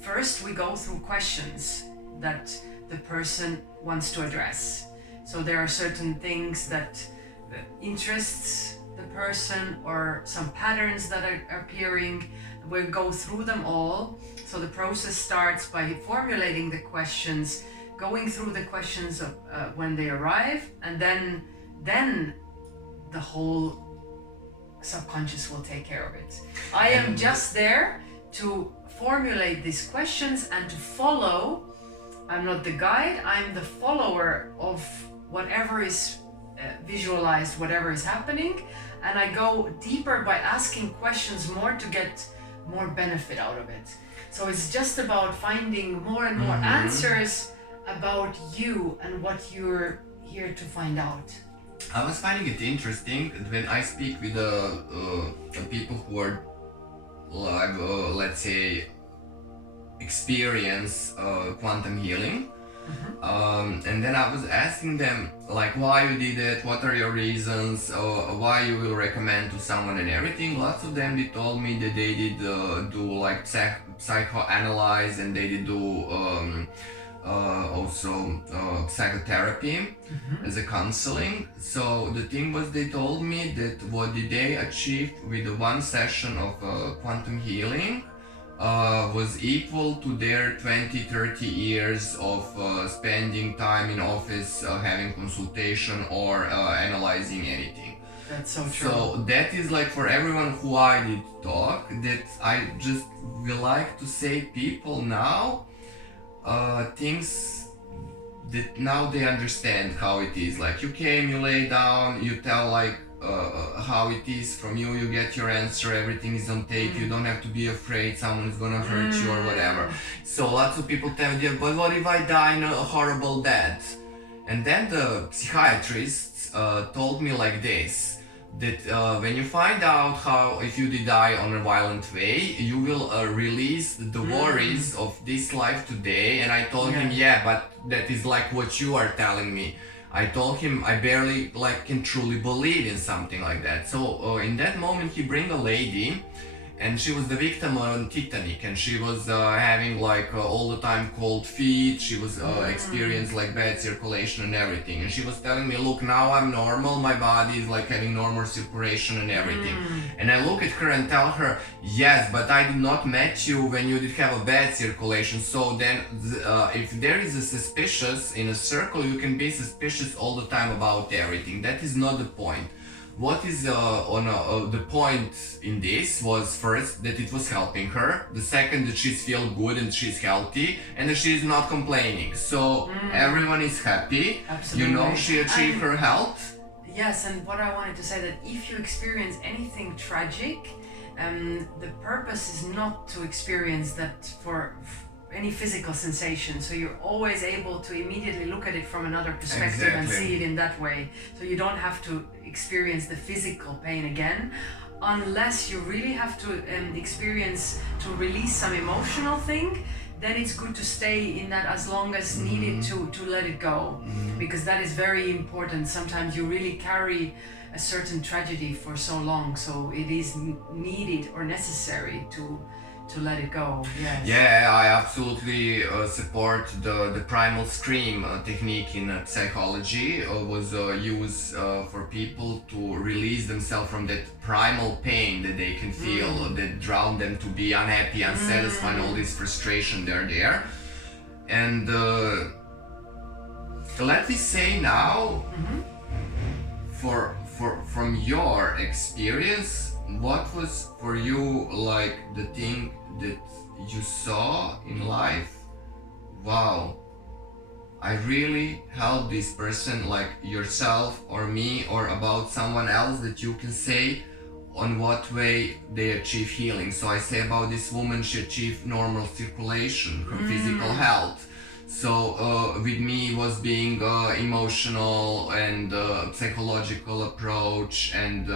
first we go through questions that the person wants to address. So there are certain things that interests the person, or some patterns that are appearing. We'll go through them all. So the process starts by formulating the questions, going through the questions of, when they arrive, and then the whole subconscious will take care of it. I am just there to formulate these questions and to follow. I'm not the guide, I'm the follower of whatever is visualized, whatever is happening, and I go deeper by asking questions more to get more benefit out of it. So it's just about finding more and more answers about you and what you're here to find out. I was finding it interesting when I speak with people who are like, let's say, experience quantum healing. And then I was asking them like why you did it, what are your reasons, why you will recommend to someone and everything. Lots of them, they told me that they did do like psychoanalyze, and they did do also psychotherapy as a counseling. So the thing was, they told me that what did they achieve with the one session of quantum healing was equal to their 20-30 years of spending time in office, having consultation or analyzing anything. That's so true. So that is like for everyone who I did talk, that I just will like to say people now things that now they understand how it is. Like you came, you lay down, you tell like how it is from you, you get your answer, everything is on tape, you don't have to be afraid someone is gonna hurt you or whatever. So lots of people tell me, but what if I die in a horrible death? And then the psychiatrists told me like this, that when you find out how, if you did die on a violent way, you will release the worries of this life today. And I told him, yeah, but that is like what you are telling me. I told him I barely like can truly believe in something like that. So in that moment he bring a lady, and she was the victim on Titanic, and she was having like all the time cold feet. She was experienced like bad circulation and everything, and she was telling me, look, now I'm normal, my body is like having normal circulation and everything. And I look at her and tell her, yes, but I did not met you when you did have a bad circulation. So then if there is a suspicious in a circle, you can be suspicious all the time about everything. That is not the point. What is the point in this was, first, that it was helping her, the second, that she's feel good and she's healthy, and that she's not complaining. So everyone is happy. Absolutely. You know, she achieved her health. Yes, and what I wanted to say, that if you experience anything tragic, the purpose is not to experience that for any physical sensation. So you're always able to immediately look at it from another perspective and see it in that way. So you don't have to experience the physical pain again, unless you really have to experience to release some emotional thing. Then it's good to stay in that as long as needed to let it go, because that is very important. Sometimes you really carry a certain tragedy for so long, so it is needed or necessary to let it go. Yes. Yeah, I absolutely support the primal scream technique in psychology. Was used for people to release themselves from that primal pain that they can feel, that drown them to be unhappy, unsatisfied, all this frustration they're there. And let me say now, from your experience, what was for you like the thing that you saw in life? Wow, I really helped this person, like yourself or me or about someone else, that you can say on what way they achieve healing. So I say about this woman, she achieved normal circulation, her physical health. So with me was being emotional and psychological approach, and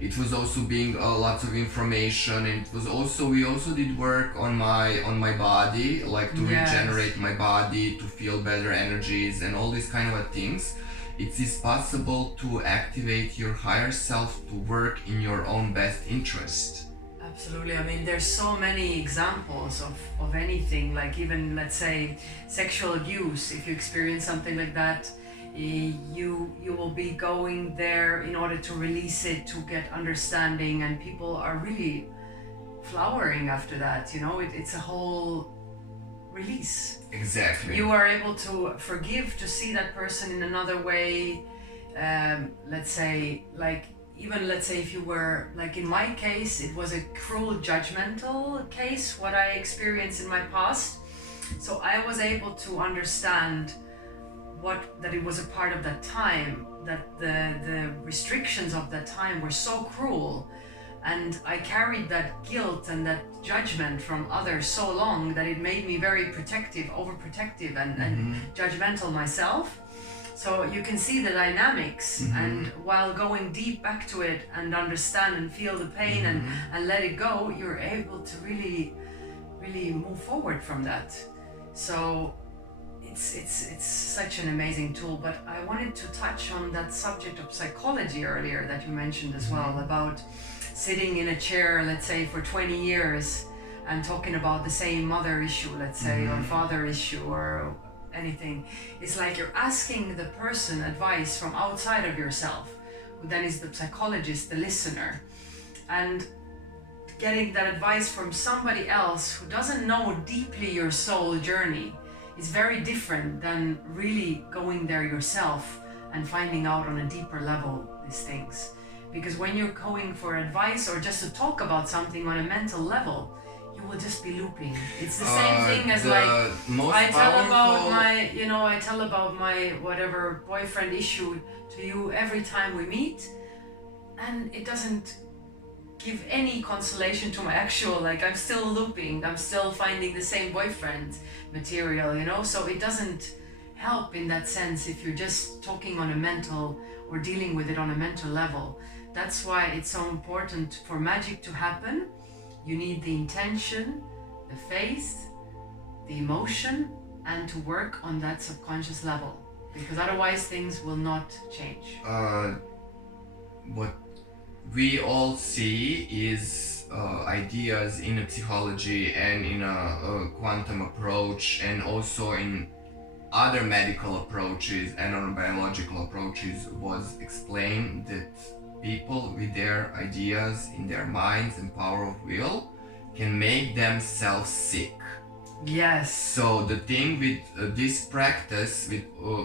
it was also being lots of information, and it was also, we also did work on my body, like to regenerate my body, to feel better energies and all these kind of things. It is possible to activate your higher self to work in your own best interest. Absolutely. I mean, there's so many examples of anything, like even, let's say, sexual abuse. If you experience something like that, you will be going there in order to release it, to get understanding, and people are really flowering after that. You know, it's a whole release. Exactly. You are able to forgive, to see that person in another way. Let's say, like, even let's say if you were, like in my case, it was a cruel judgmental case, what I experienced in my past. So I was able to understand that it was a part of that time, that the restrictions of that time were so cruel. And I carried that guilt and that judgment from others so long that it made me very protective, overprotective, and judgmental myself. So you can see the dynamics, and while going deep back to it and understand and feel the pain and let it go, you're able to really move forward from that. So it's such an amazing tool. But I wanted to touch on that subject of psychology earlier that you mentioned as well, about sitting in a chair, let's say, for 20 years and talking about the same mother issue, let's say, or father issue or anything. It's like you're asking the person advice from outside of yourself, who then is the psychologist, the listener, and getting that advice from somebody else who doesn't know deeply your soul journey is very different than really going there yourself and finding out on a deeper level these things. Because when you're going for advice or just to talk about something on a mental level, you will just be looping. It's the same thing as like I tell about my whatever boyfriend issue to you every time we meet, and it doesn't give any consolation to my actual, like, I'm still looping, I'm still finding the same boyfriend material, you know. So it doesn't help in that sense if you're just talking on a mental or dealing with it on a mental level. That's why it's so important for magic to happen. You need the intention, the faith, the emotion, and to work on that subconscious level, because otherwise things will not change. What we all see is ideas in a psychology and in a quantum approach, and also in other medical approaches and neurobiological approaches, was explained that people with their ideas in their minds and power of will can make themselves sick. Yes. So the thing with this practice, with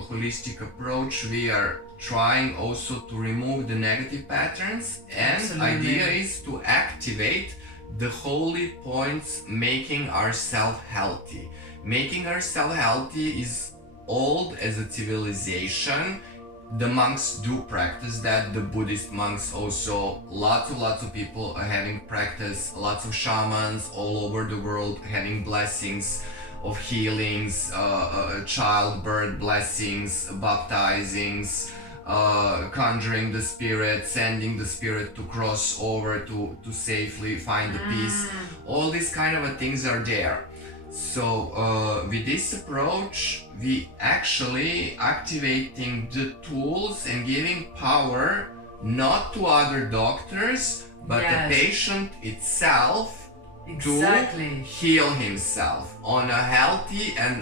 holistic approach, we are trying also to remove the negative patterns, and Absolutely. idea is to activate the holy points, making ourselves healthy. Making ourselves healthy is old as a civilization. The monks do practice that, the Buddhist monks also, lots of people are having practice, lots of shamans all over the world having blessings of healings, childbirth blessings, baptizings, conjuring the spirit, sending the spirit to cross over to safely find the peace. All these kind of things are there. So with this approach, we actually activating the tools and giving power not to other doctors, but Yes. the patient itself Exactly. to heal himself on a healthy and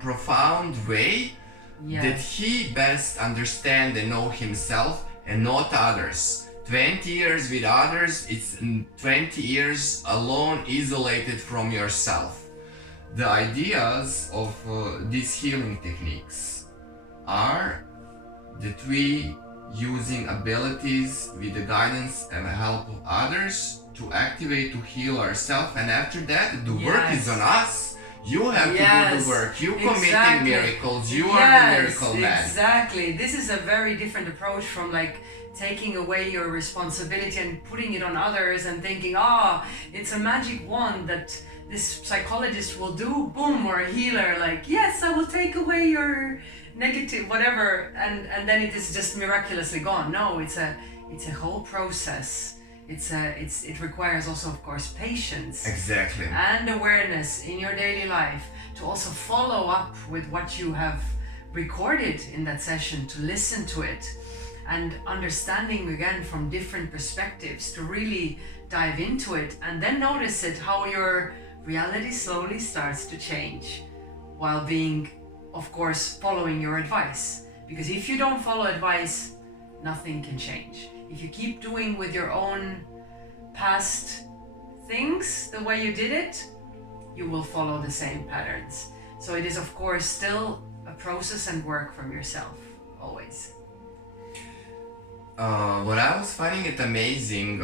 profound way, Yes. that he best understand and know himself and not others. 20 years with others, it's 20 years alone, isolated from yourself. The ideas of these healing techniques are that we using abilities with the guidance and help of others to activate, to heal ourselves, and after that the work is on us. You have to do the work. You committing miracles. You are the miracle man. Exactly. This is a very different approach from like taking away your responsibility and putting it on others and thinking, it's a magic wand that this psychologist will do, boom, or a healer, like, yes, I will take away your negative whatever, and then it is just miraculously gone. No, it's a whole process. It requires also, of course, patience. Exactly. And awareness in your daily life to also follow up with what you have recorded in that session, to listen to it, and understanding again from different perspectives, to really dive into it, and then notice it, how your reality slowly starts to change, while being, of course, following your advice. Because if you don't follow advice, nothing can change. If you keep doing with your own past things the way you did it, you will follow the same patterns. So it is, of course, still a process and work from yourself, always. What I was finding it amazing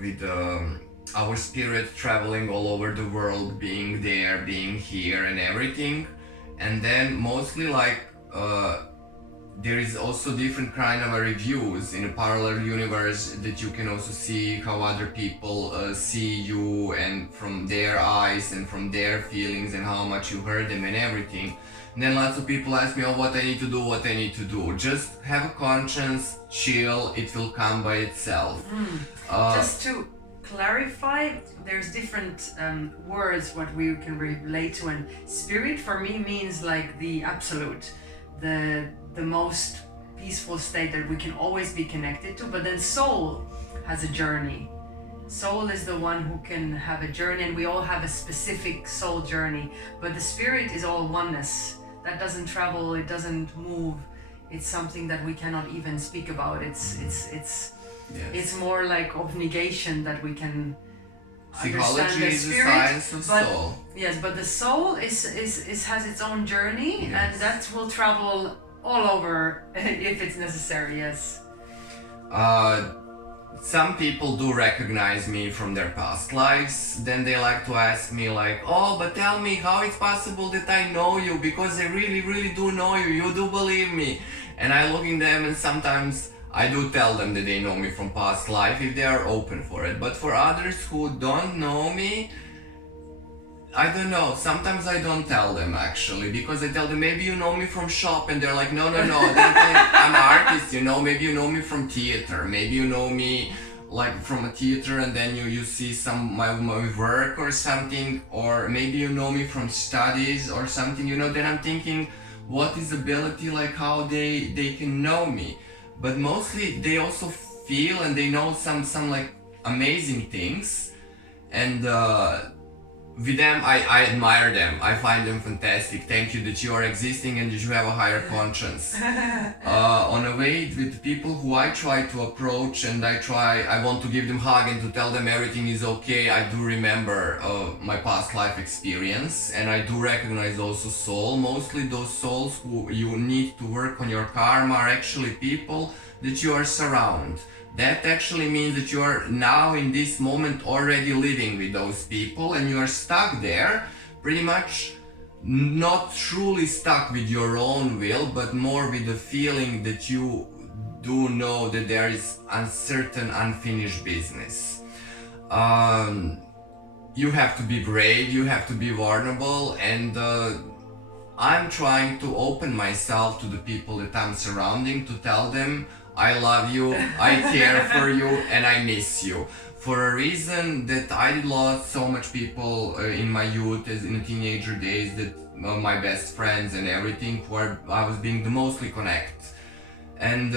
with our spirit traveling all over the world, being there, being here and everything, and then mostly like there is also different kind of reviews in a parallel universe, that you can also see how other people see you, and from their eyes and from their feelings and how much you heard them and everything. Then lots of people ask me, oh, what I need to do, what I need to do. Just have a conscience, chill, it will come by itself. Just to clarify, there's different words what we can relate to, and spirit for me means like the absolute, the most peaceful state that we can always be connected to. But then soul has a journey. Soul is the one who can have a journey, and we all have a specific soul journey. But the spirit is all oneness. That doesn't travel, it doesn't move. It's something that we cannot even speak about. It's more like of negation that we can Psychology understand the is the spirit. science of But soul. yes, but the soul is has its own journey, Yes. and that will travel all over if it's necessary. Yes. Some people do recognize me from their past lives. Then they like to ask me like, oh, but tell me how it's possible that I know you, because I really, really do know you. You do believe me. And I look in them, and sometimes I do tell them that they know me from past life if they are open for it. But for others who don't know me, I don't know. Sometimes I don't tell them actually, because I tell them maybe you know me from shop, and they're like, no. I'm an artist, you know. Maybe you know me from theater. Maybe you know me like from a theater, and then you see some my work or something, or maybe you know me from studies or something. You know. Then I'm thinking, what is ability, like how they can know me? But mostly they also feel and they know some like amazing things, and with them I admire them. I find them fantastic. Thank you that you are existing and that you have a higher conscience. On a way with people who I try to approach, and I want to give them hug and to tell them everything is okay. I do remember my past life experience, and I do recognize also soul. Mostly those souls who you need to work on your karma are actually people that you are surrounded. That actually means that you are now in this moment already living with those people, and you are stuck there, pretty much not truly stuck with your own will, but more with the feeling that you do know that there is uncertain, unfinished business. You have to be brave, you have to be vulnerable, and I'm trying to open myself to the people that I'm surrounding, to tell them I love you, I care for you, and I miss you. For a reason that I lost so much people in my youth, as in the teenager days, that my best friends and everything, where I was being the mostly connect. And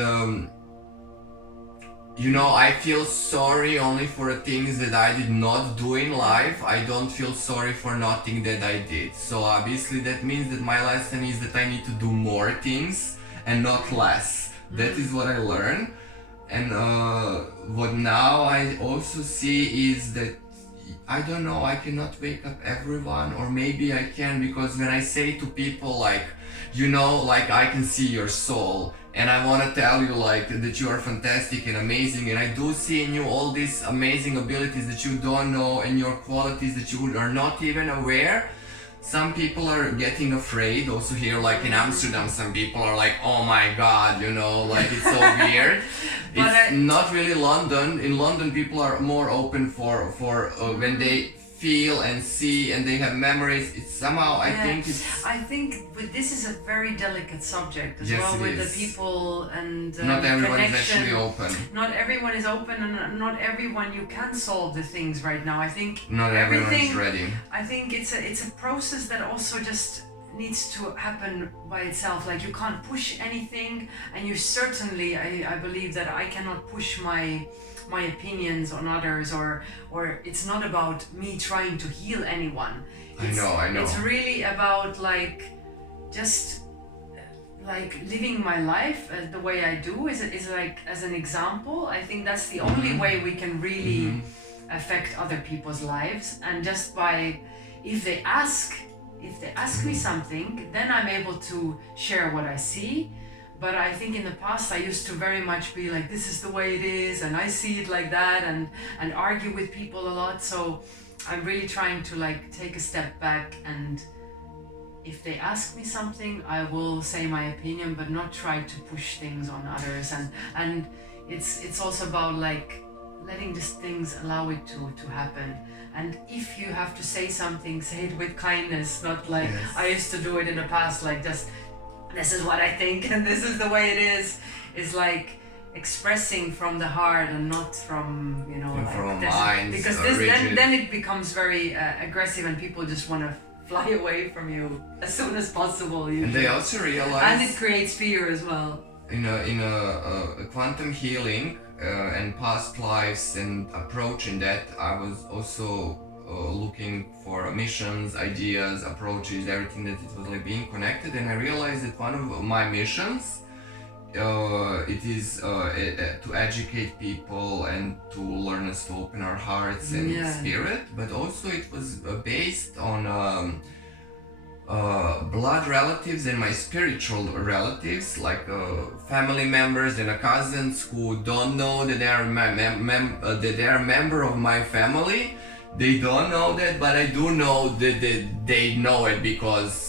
I feel sorry only for things that I did not do in life. I don't feel sorry for nothing that I did. So obviously that means that my lesson is that I need to do more things and not less. That is what I learned. And what now I also see is that I don't know, I cannot wake up everyone, or maybe I can, because when I say to people like, I can see your soul, and I want to tell you like that you are fantastic and amazing, and I do see in you all these amazing abilities that you don't know, and your qualities that you are not even aware. Some people are getting afraid. Also here, like in Amsterdam, some people are like, oh my god, like it's so weird. It's not really London. In London, people are more open for when they feel and see and they have memories. It's somehow, I think this is a very delicate subject as yes, well, with is. the people and not everyone connection. is actually open. Not everyone is open, and not everyone you can solve the things right now. I think not everyone is ready. I think it's a process that also just needs to happen by itself. Like you can't push anything, and you certainly, I believe that I cannot push my opinions on others, or it's not about me trying to heal anyone. I know. It's really about just living my life the way I do is like as an example. I think that's the only way we can really affect other people's lives. And just by, if they ask me something, then I'm able to share what I see. But I think in the past I used to very much be like, this is the way it is, and I see it like that, and argue with people a lot. So I'm really trying to take a step back, and if they ask me something, I will say my opinion, but not try to push things on others. And it's also about letting these things allow it to happen. And if you have to say something, say it with kindness, not like Yes. I used to do it in the past, like just this is what I think and this is the way it is. It's like expressing from the heart and not from, you know, And like from this, minds, because rigid. then it becomes very aggressive and people just want to fly away from you as soon as possible. And Usually. they also realize And it creates fear as well. in a quantum healing and past lives and approaching that, I was also looking for missions, ideas, approaches, everything that it was like being connected, and I realized that one of my missions it is to educate people and to learn us to open our hearts and Yeah. spirit, but also it was based on blood relatives and my spiritual relatives, like family members and cousins who don't know that they are that they are a member of my family. They don't know that, but I do know that they know it because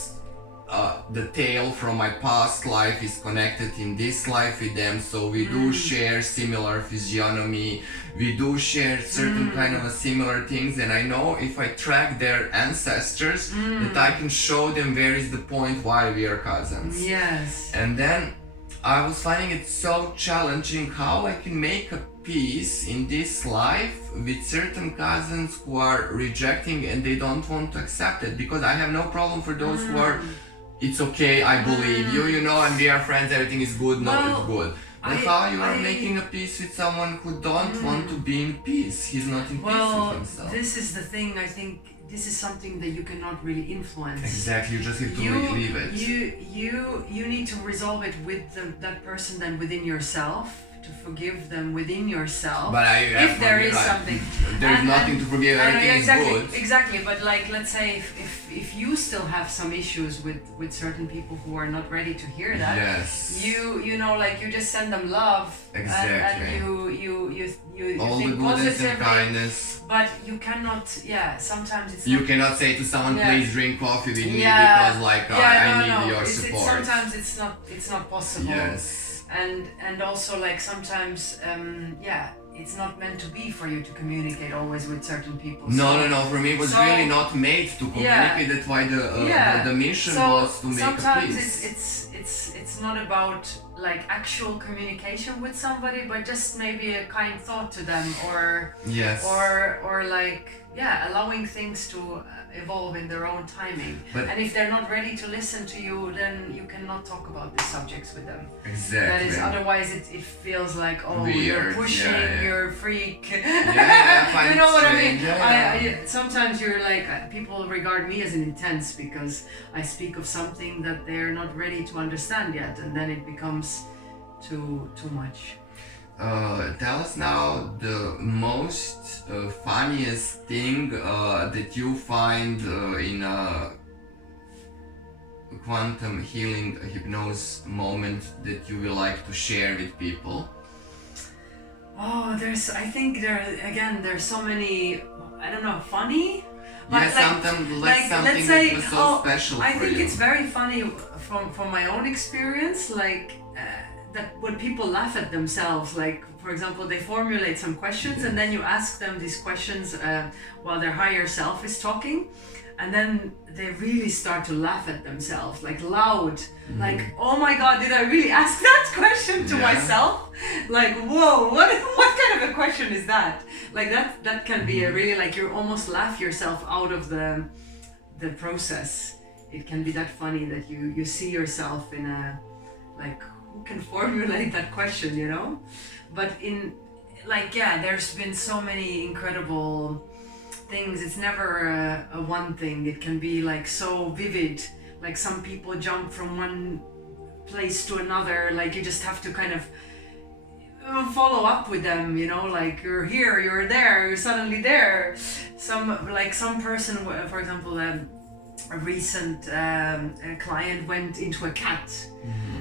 the tale from my past life is connected in this life with them, so we do share similar physiognomy, we do share certain kind of similar things, and I know if I track their ancestors that I can show them where is the point why we are cousins. Yes. And then I was finding it so challenging how I can make a peace in this life with certain cousins who are rejecting and they don't want to accept it, because I have no problem for those who are it's okay, I believe you, you know, and we are friends, everything is good, no, Well, it's good. But how you are making a peace with someone who don't want to be in peace? He's not in peace with himself. This is the thing, I think this is something that you cannot really influence. Exactly, you just have to leave it. You need to resolve it with that person then within yourself, to forgive them within yourself. But if there is something. There's nothing to forgive, everything exactly, is good. Exactly, but like let's say if you still have some issues with certain people who are not ready to hear that, Yes. you know, like you just send them love. Exactly. And you All think the goodness and positively, kindness. but you cannot, sometimes it's You not, cannot say to someone, Yeah. please drink coffee with me Yeah. because like no, I need your it's support. sometimes it's not possible. Yes. And also like sometimes it's not meant to be for you to communicate always with certain people. No, for me it was so- really not made to communicate. That's why the mission was to make a sometimes peace. it's not about like actual communication with somebody, but just maybe a kind thought to them, or Yes. or like allowing things to evolve in their own timing. But- and if they're not ready to listen to you, then you cannot talk about these subjects with them. Exactly. That is, otherwise it feels like, oh, you're Weird, pushing, yeah. you're a freak. I find You know it what I mean? strange, yeah. I sometimes you're like, people regard me as an intense because I speak of something that they're not ready to understand yet, and then it becomes too much. Tell us now the most funniest thing that you find in a quantum healing hypnosis moment that you will like to share with people. Oh, I think there's so many, I don't know, funny? Yeah, something that was so special for you. I think it's very funny from my own experience, like that when people laugh at themselves, like for example, they formulate some questions and then you ask them these questions while their higher self is talking, and then they really start to laugh at themselves, like loud, like, oh my god, did I really ask that question to myself? Like, whoa, what kind of a question is that? Like that can be a really, like, you almost laugh yourself out of the process. It can be that funny that you see yourself in a, like, who can formulate that question, you know? But in, like, there's been so many incredible things. It's never a one thing. It can be like so vivid. Like some people jump from one place to another. Like you just have to kind of follow up with them, you know, like you're here, you're there, you're suddenly there. Some person, for example, a recent client went into a cat,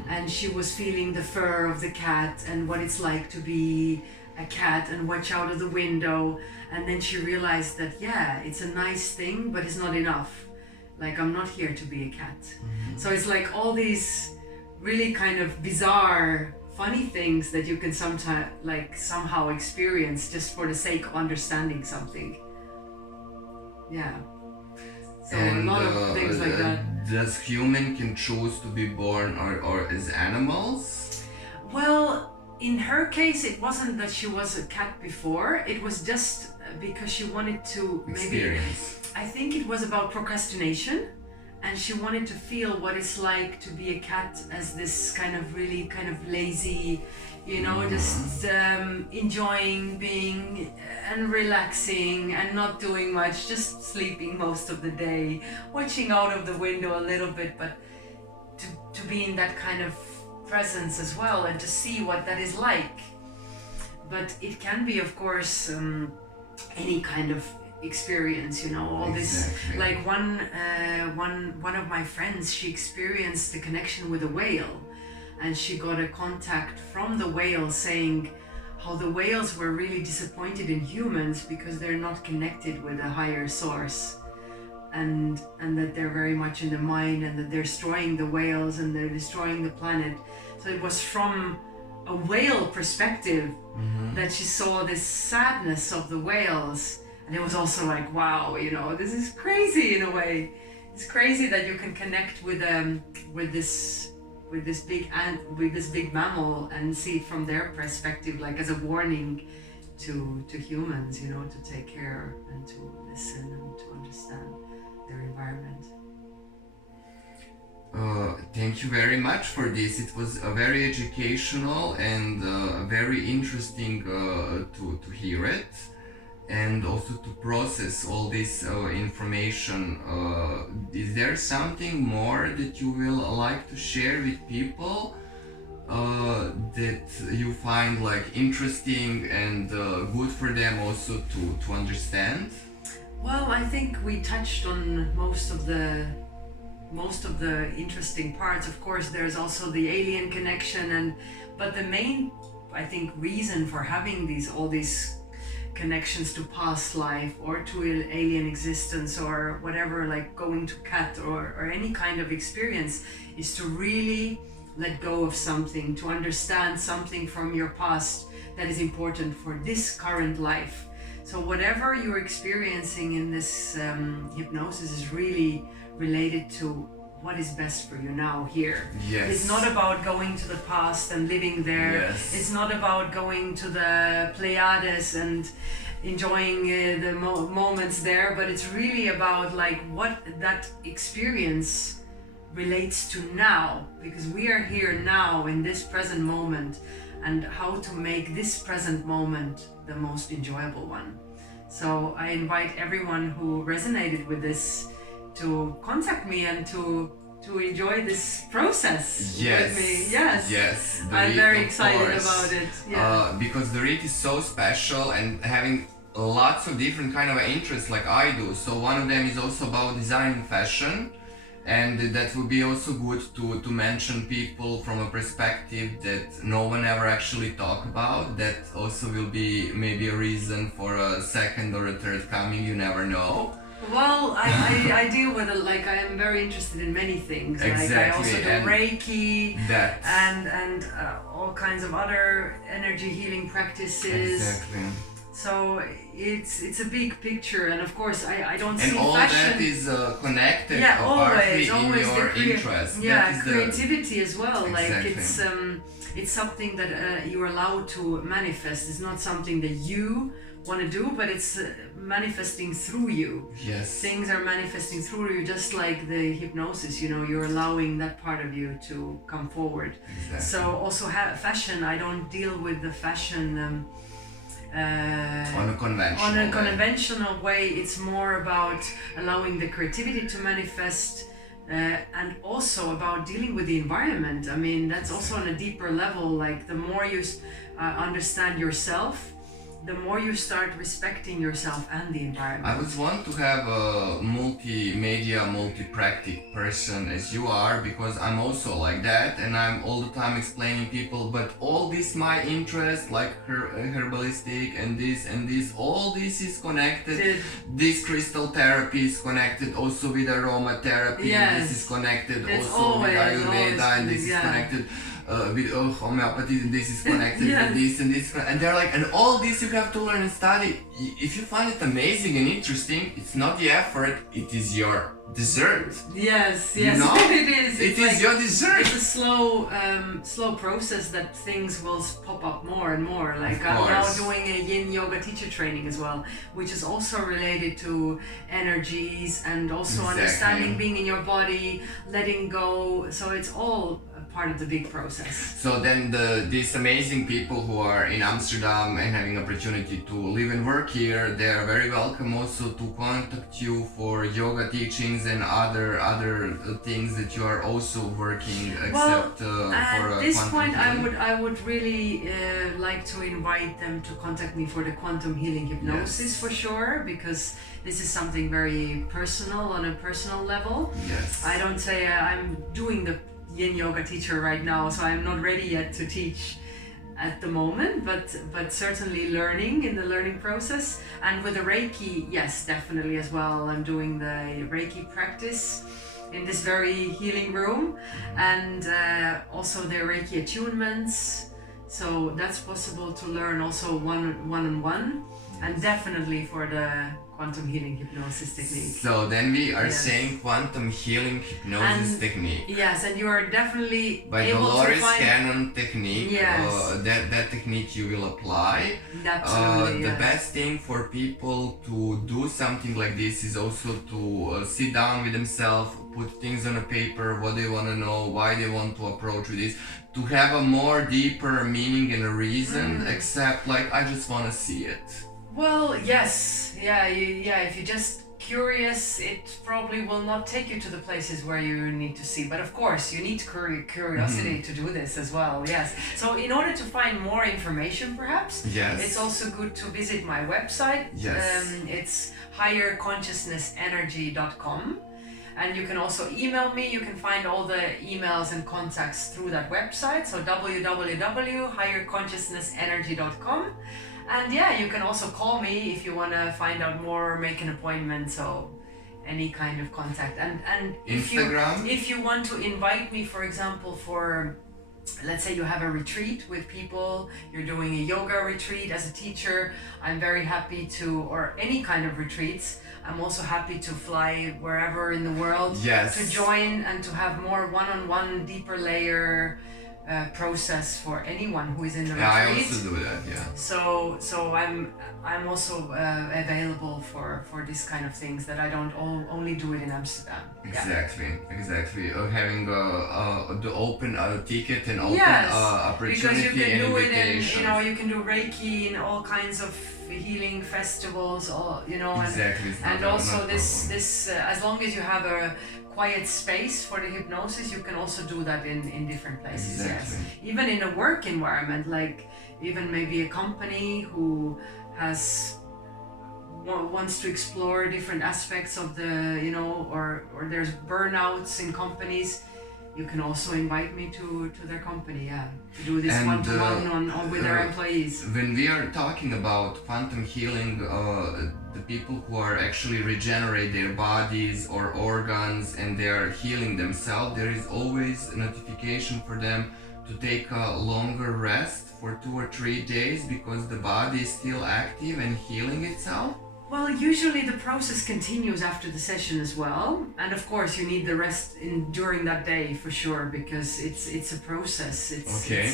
and she was feeling the fur of the cat and what it's like to be a cat and watch out of the window, and then she realized that it's a nice thing, but it's not enough. Like, I'm not here to be a cat. So it's like all these really kind of bizarre funny things that you can sometimes like somehow experience just for the sake of understanding something. Yeah. So And a lot of things like that. does human can choose to be born or as animals? Well, in her case, it wasn't that she was a cat before. It was just because she wanted to Experience. I think it was about procrastination, and she wanted to feel what it's like to be a cat as this kind of really kind of lazy, you know, just enjoying being and relaxing and not doing much, just sleeping most of the day, watching out of the window a little bit, but to be in that kind of presence as well and to see what that is like. But it can be, of course, any kind of experience, you know, all this, like one of my friends, she experienced the connection with a whale, and she got a contact from the whale saying how the whales were really disappointed in humans because they're not connected with a higher source, and that they're very much in the mind, and that they're destroying the whales and they're destroying the planet. So it was from a whale perspective that she saw this sadness of the whales. And it was also like, wow, you know, this is crazy in a way. It's crazy that you can connect with this big mammal and see it from their perspective, like as a warning to humans, you know, to take care and to listen and to understand their environment. Thank you very much for this. It was very educational and very interesting to hear it, and also to process all this information. Is there something more that you will like to share with people that you find like interesting and good for them also to understand? Well, I think we touched on most of the interesting parts. Of course, there's also the alien connection, but the main, I think, reason for having all these connections to past life or to alien existence or whatever, like going to cat or any kind of experience, is to really let go of something, to understand something from your past that is important for this current life. So whatever you're experiencing in this hypnosis is really related to what is best for you now here. Yes. It's not about going to the past and living there. Yes. It's not about going to the Pleiades and enjoying the moments there, but it's really about like what that experience relates to now, because we are here now in this present moment, and how to make this present moment the most enjoyable one. So I invite everyone who resonated with this to contact me and to enjoy this process with me. Yes. I'm very excited about it. Yeah. Because the read is so special and having lots of different kind of interests like I do. So one of them is also about designing fashion, and that would be also good to mention people from a perspective that no one ever actually talk about. That also will be maybe a reason for a second or a third coming, you never know. Well, I deal with it, like I am very interested in many things. Exactly. Like I also do Reiki that. and all kinds of other energy healing practices. Exactly. So it's a big picture, and of course I don't see and all fashion. that is connected. Yeah, always in your the interest. Yeah, creativity as well. Exactly. Like it's something that you're allowed to manifest. It's not something that you want to do, but it's manifesting through you. Yes. Things are manifesting through you, just like the hypnosis, you know, you're allowing that part of you to come forward. Exactly. So also fashion, I don't deal with the fashion on a conventional way. It's more about allowing the creativity to manifest, and also about dealing with the environment. I mean, that's also on a deeper level. Like the more you understand yourself, the more you start respecting yourself and the environment. I would want to have a multimedia, multi-practic person as you are, because I'm also like that, and I'm all the time explaining people, but all this my interest, like herbalistic and this, all this is connected. This crystal therapy is connected also with aromatherapy, yes. and this is connected it's also always, with Ayurveda, and this is yeah. connected. homeopathy, and this is connected to this and this, and they're like, and all this you have to learn and study. If you find it amazing and interesting, it's not the effort, it is your dessert. Yes, You know? it is. It is your dessert. It's a slow process that things will pop up more and more. Like Of I'm now course. doing a yin yoga teacher training as well, which is also related to energies and also Exactly. understanding being in your body, letting go. So it's all a part of the big process. So then these amazing people who are in Amsterdam and having opportunity to live and work here, they are very welcome also to contact you for yoga teachings and other things that you are also working, except for at this quantum point, healing. I would really like to invite them to contact me for the quantum healing hypnosis Yes. for sure, because this is something very personal on a personal level. Yes. I don't say I'm doing the yin yoga teacher right now, so I'm not ready yet to teach at the moment, but certainly learning in the learning process. And with the Reiki, yes, definitely as well. I'm doing the Reiki practice in this very healing room, and also the Reiki attunements. So that's possible to learn also one-on-one, and definitely for the quantum healing hypnosis technique. So then we are Yes. saying quantum healing hypnosis And- technique. Yes, and you are definitely By able Dolores to find Cannon technique, Yes. that technique you will apply. absolutely The yes. best thing for people to do something like this is also to sit down with themselves, put things on a paper, what they want to know, why they want to approach with this, to have a more deeper meaning and a reason, except like I just want to see it. Well, yes, if you're just curious, it probably will not take you to the places where you need to see. But of course, you need curiosity to do this as well, yes. So in order to find more information, perhaps, Yes. it's also good to visit my website. Yes. It's higherconsciousnessenergy.com. And you can also email me. You can find all the emails and contacts through that website. So www.higherconsciousnessenergy.com. And yeah, you can also call me if you want to find out more or make an appointment. So any kind of contact. And Instagram? if you want to invite me, for example, for, let's say you have a retreat with people, you're doing a yoga retreat as a teacher, I'm very happy to, or any kind of retreats, I'm also happy to fly wherever in the world Yes. to join and to have more one-on-one, deeper layer process for anyone who is in the Yeah, I retreat. also do that, yeah. So I'm also available for this kind of things that I don't only do it in Amsterdam. Exactly. Having the open ticket and open Yes, opportunity because you can and do it in, invitation. you can do Reiki in all kinds of healing festivals, Exactly. it's and not- also not this problem. as long as you have a quiet space for the hypnosis, you can also do that in different places. Exactly. Yes, even in a work environment, like even maybe a company who has wants to explore different aspects of the or there's burnouts in companies. You can also invite me to their company, to do this And, one-to-one with their employees. When we are talking about quantum healing, the people who are actually regenerate their bodies or organs and they are healing themselves, there is always a notification for them to take a longer rest for 2 or 3 days because the body is still active and healing itself. Well, usually the process continues after the session as well, and of course you need the rest during that day for sure, because it's a process. Okay.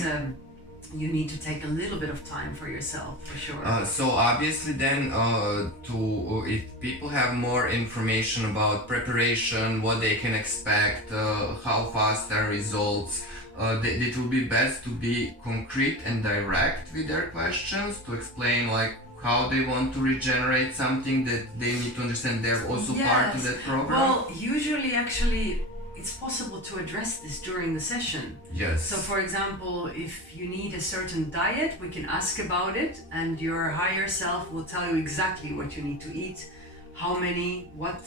You need to take a little bit of time for yourself for sure. So obviously then if people have more information about preparation, what they can expect, how fast are results, it will be best to be concrete and direct with their questions, to explain like how they want to regenerate something that they need to understand they're also part of Yes. that program. Well, usually actually it's possible to address this during the session. Yes. So for example, if you need a certain diet, we can ask about it, and your higher self will tell you exactly what you need to eat, how many, what,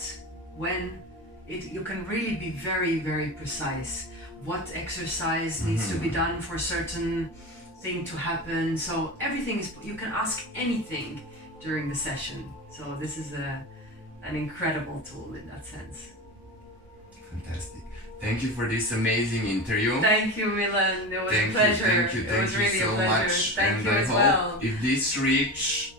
when. You can really be very, very precise. What exercise needs to be done for certain thing to happen. So everything is, you can ask anything during the session. So this is an incredible tool in that sense. Fantastic. Thank you for this amazing interview. Thank you, Milan. It was a pleasure. Thank you It was really so a pleasure. much. Thank And you I as hope well. if this reach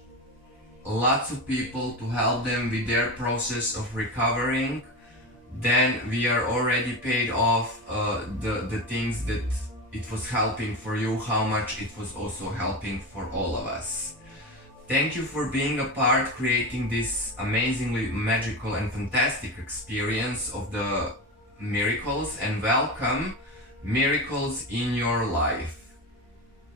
lots of people to help them with their process of recovering, then we are already paid off the things that it was helping for you, how much it was also helping for all of us. Thank you for being a part, creating this amazingly magical and fantastic experience of the miracles, and welcome miracles in your life.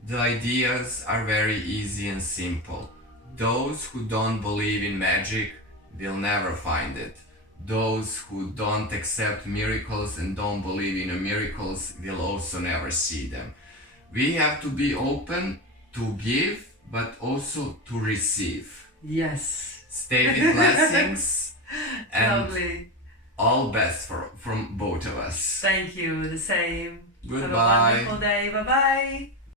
The ideas are very easy and simple. Those who don't believe in magic will never find it. Those who don't accept miracles and don't believe in miracles will also never see them. We have to be open to give, but also to receive. Yes. Stay with blessings and Lovely. all best from both of us. Thank you. The same. Goodbye. Have a wonderful day. Bye-bye.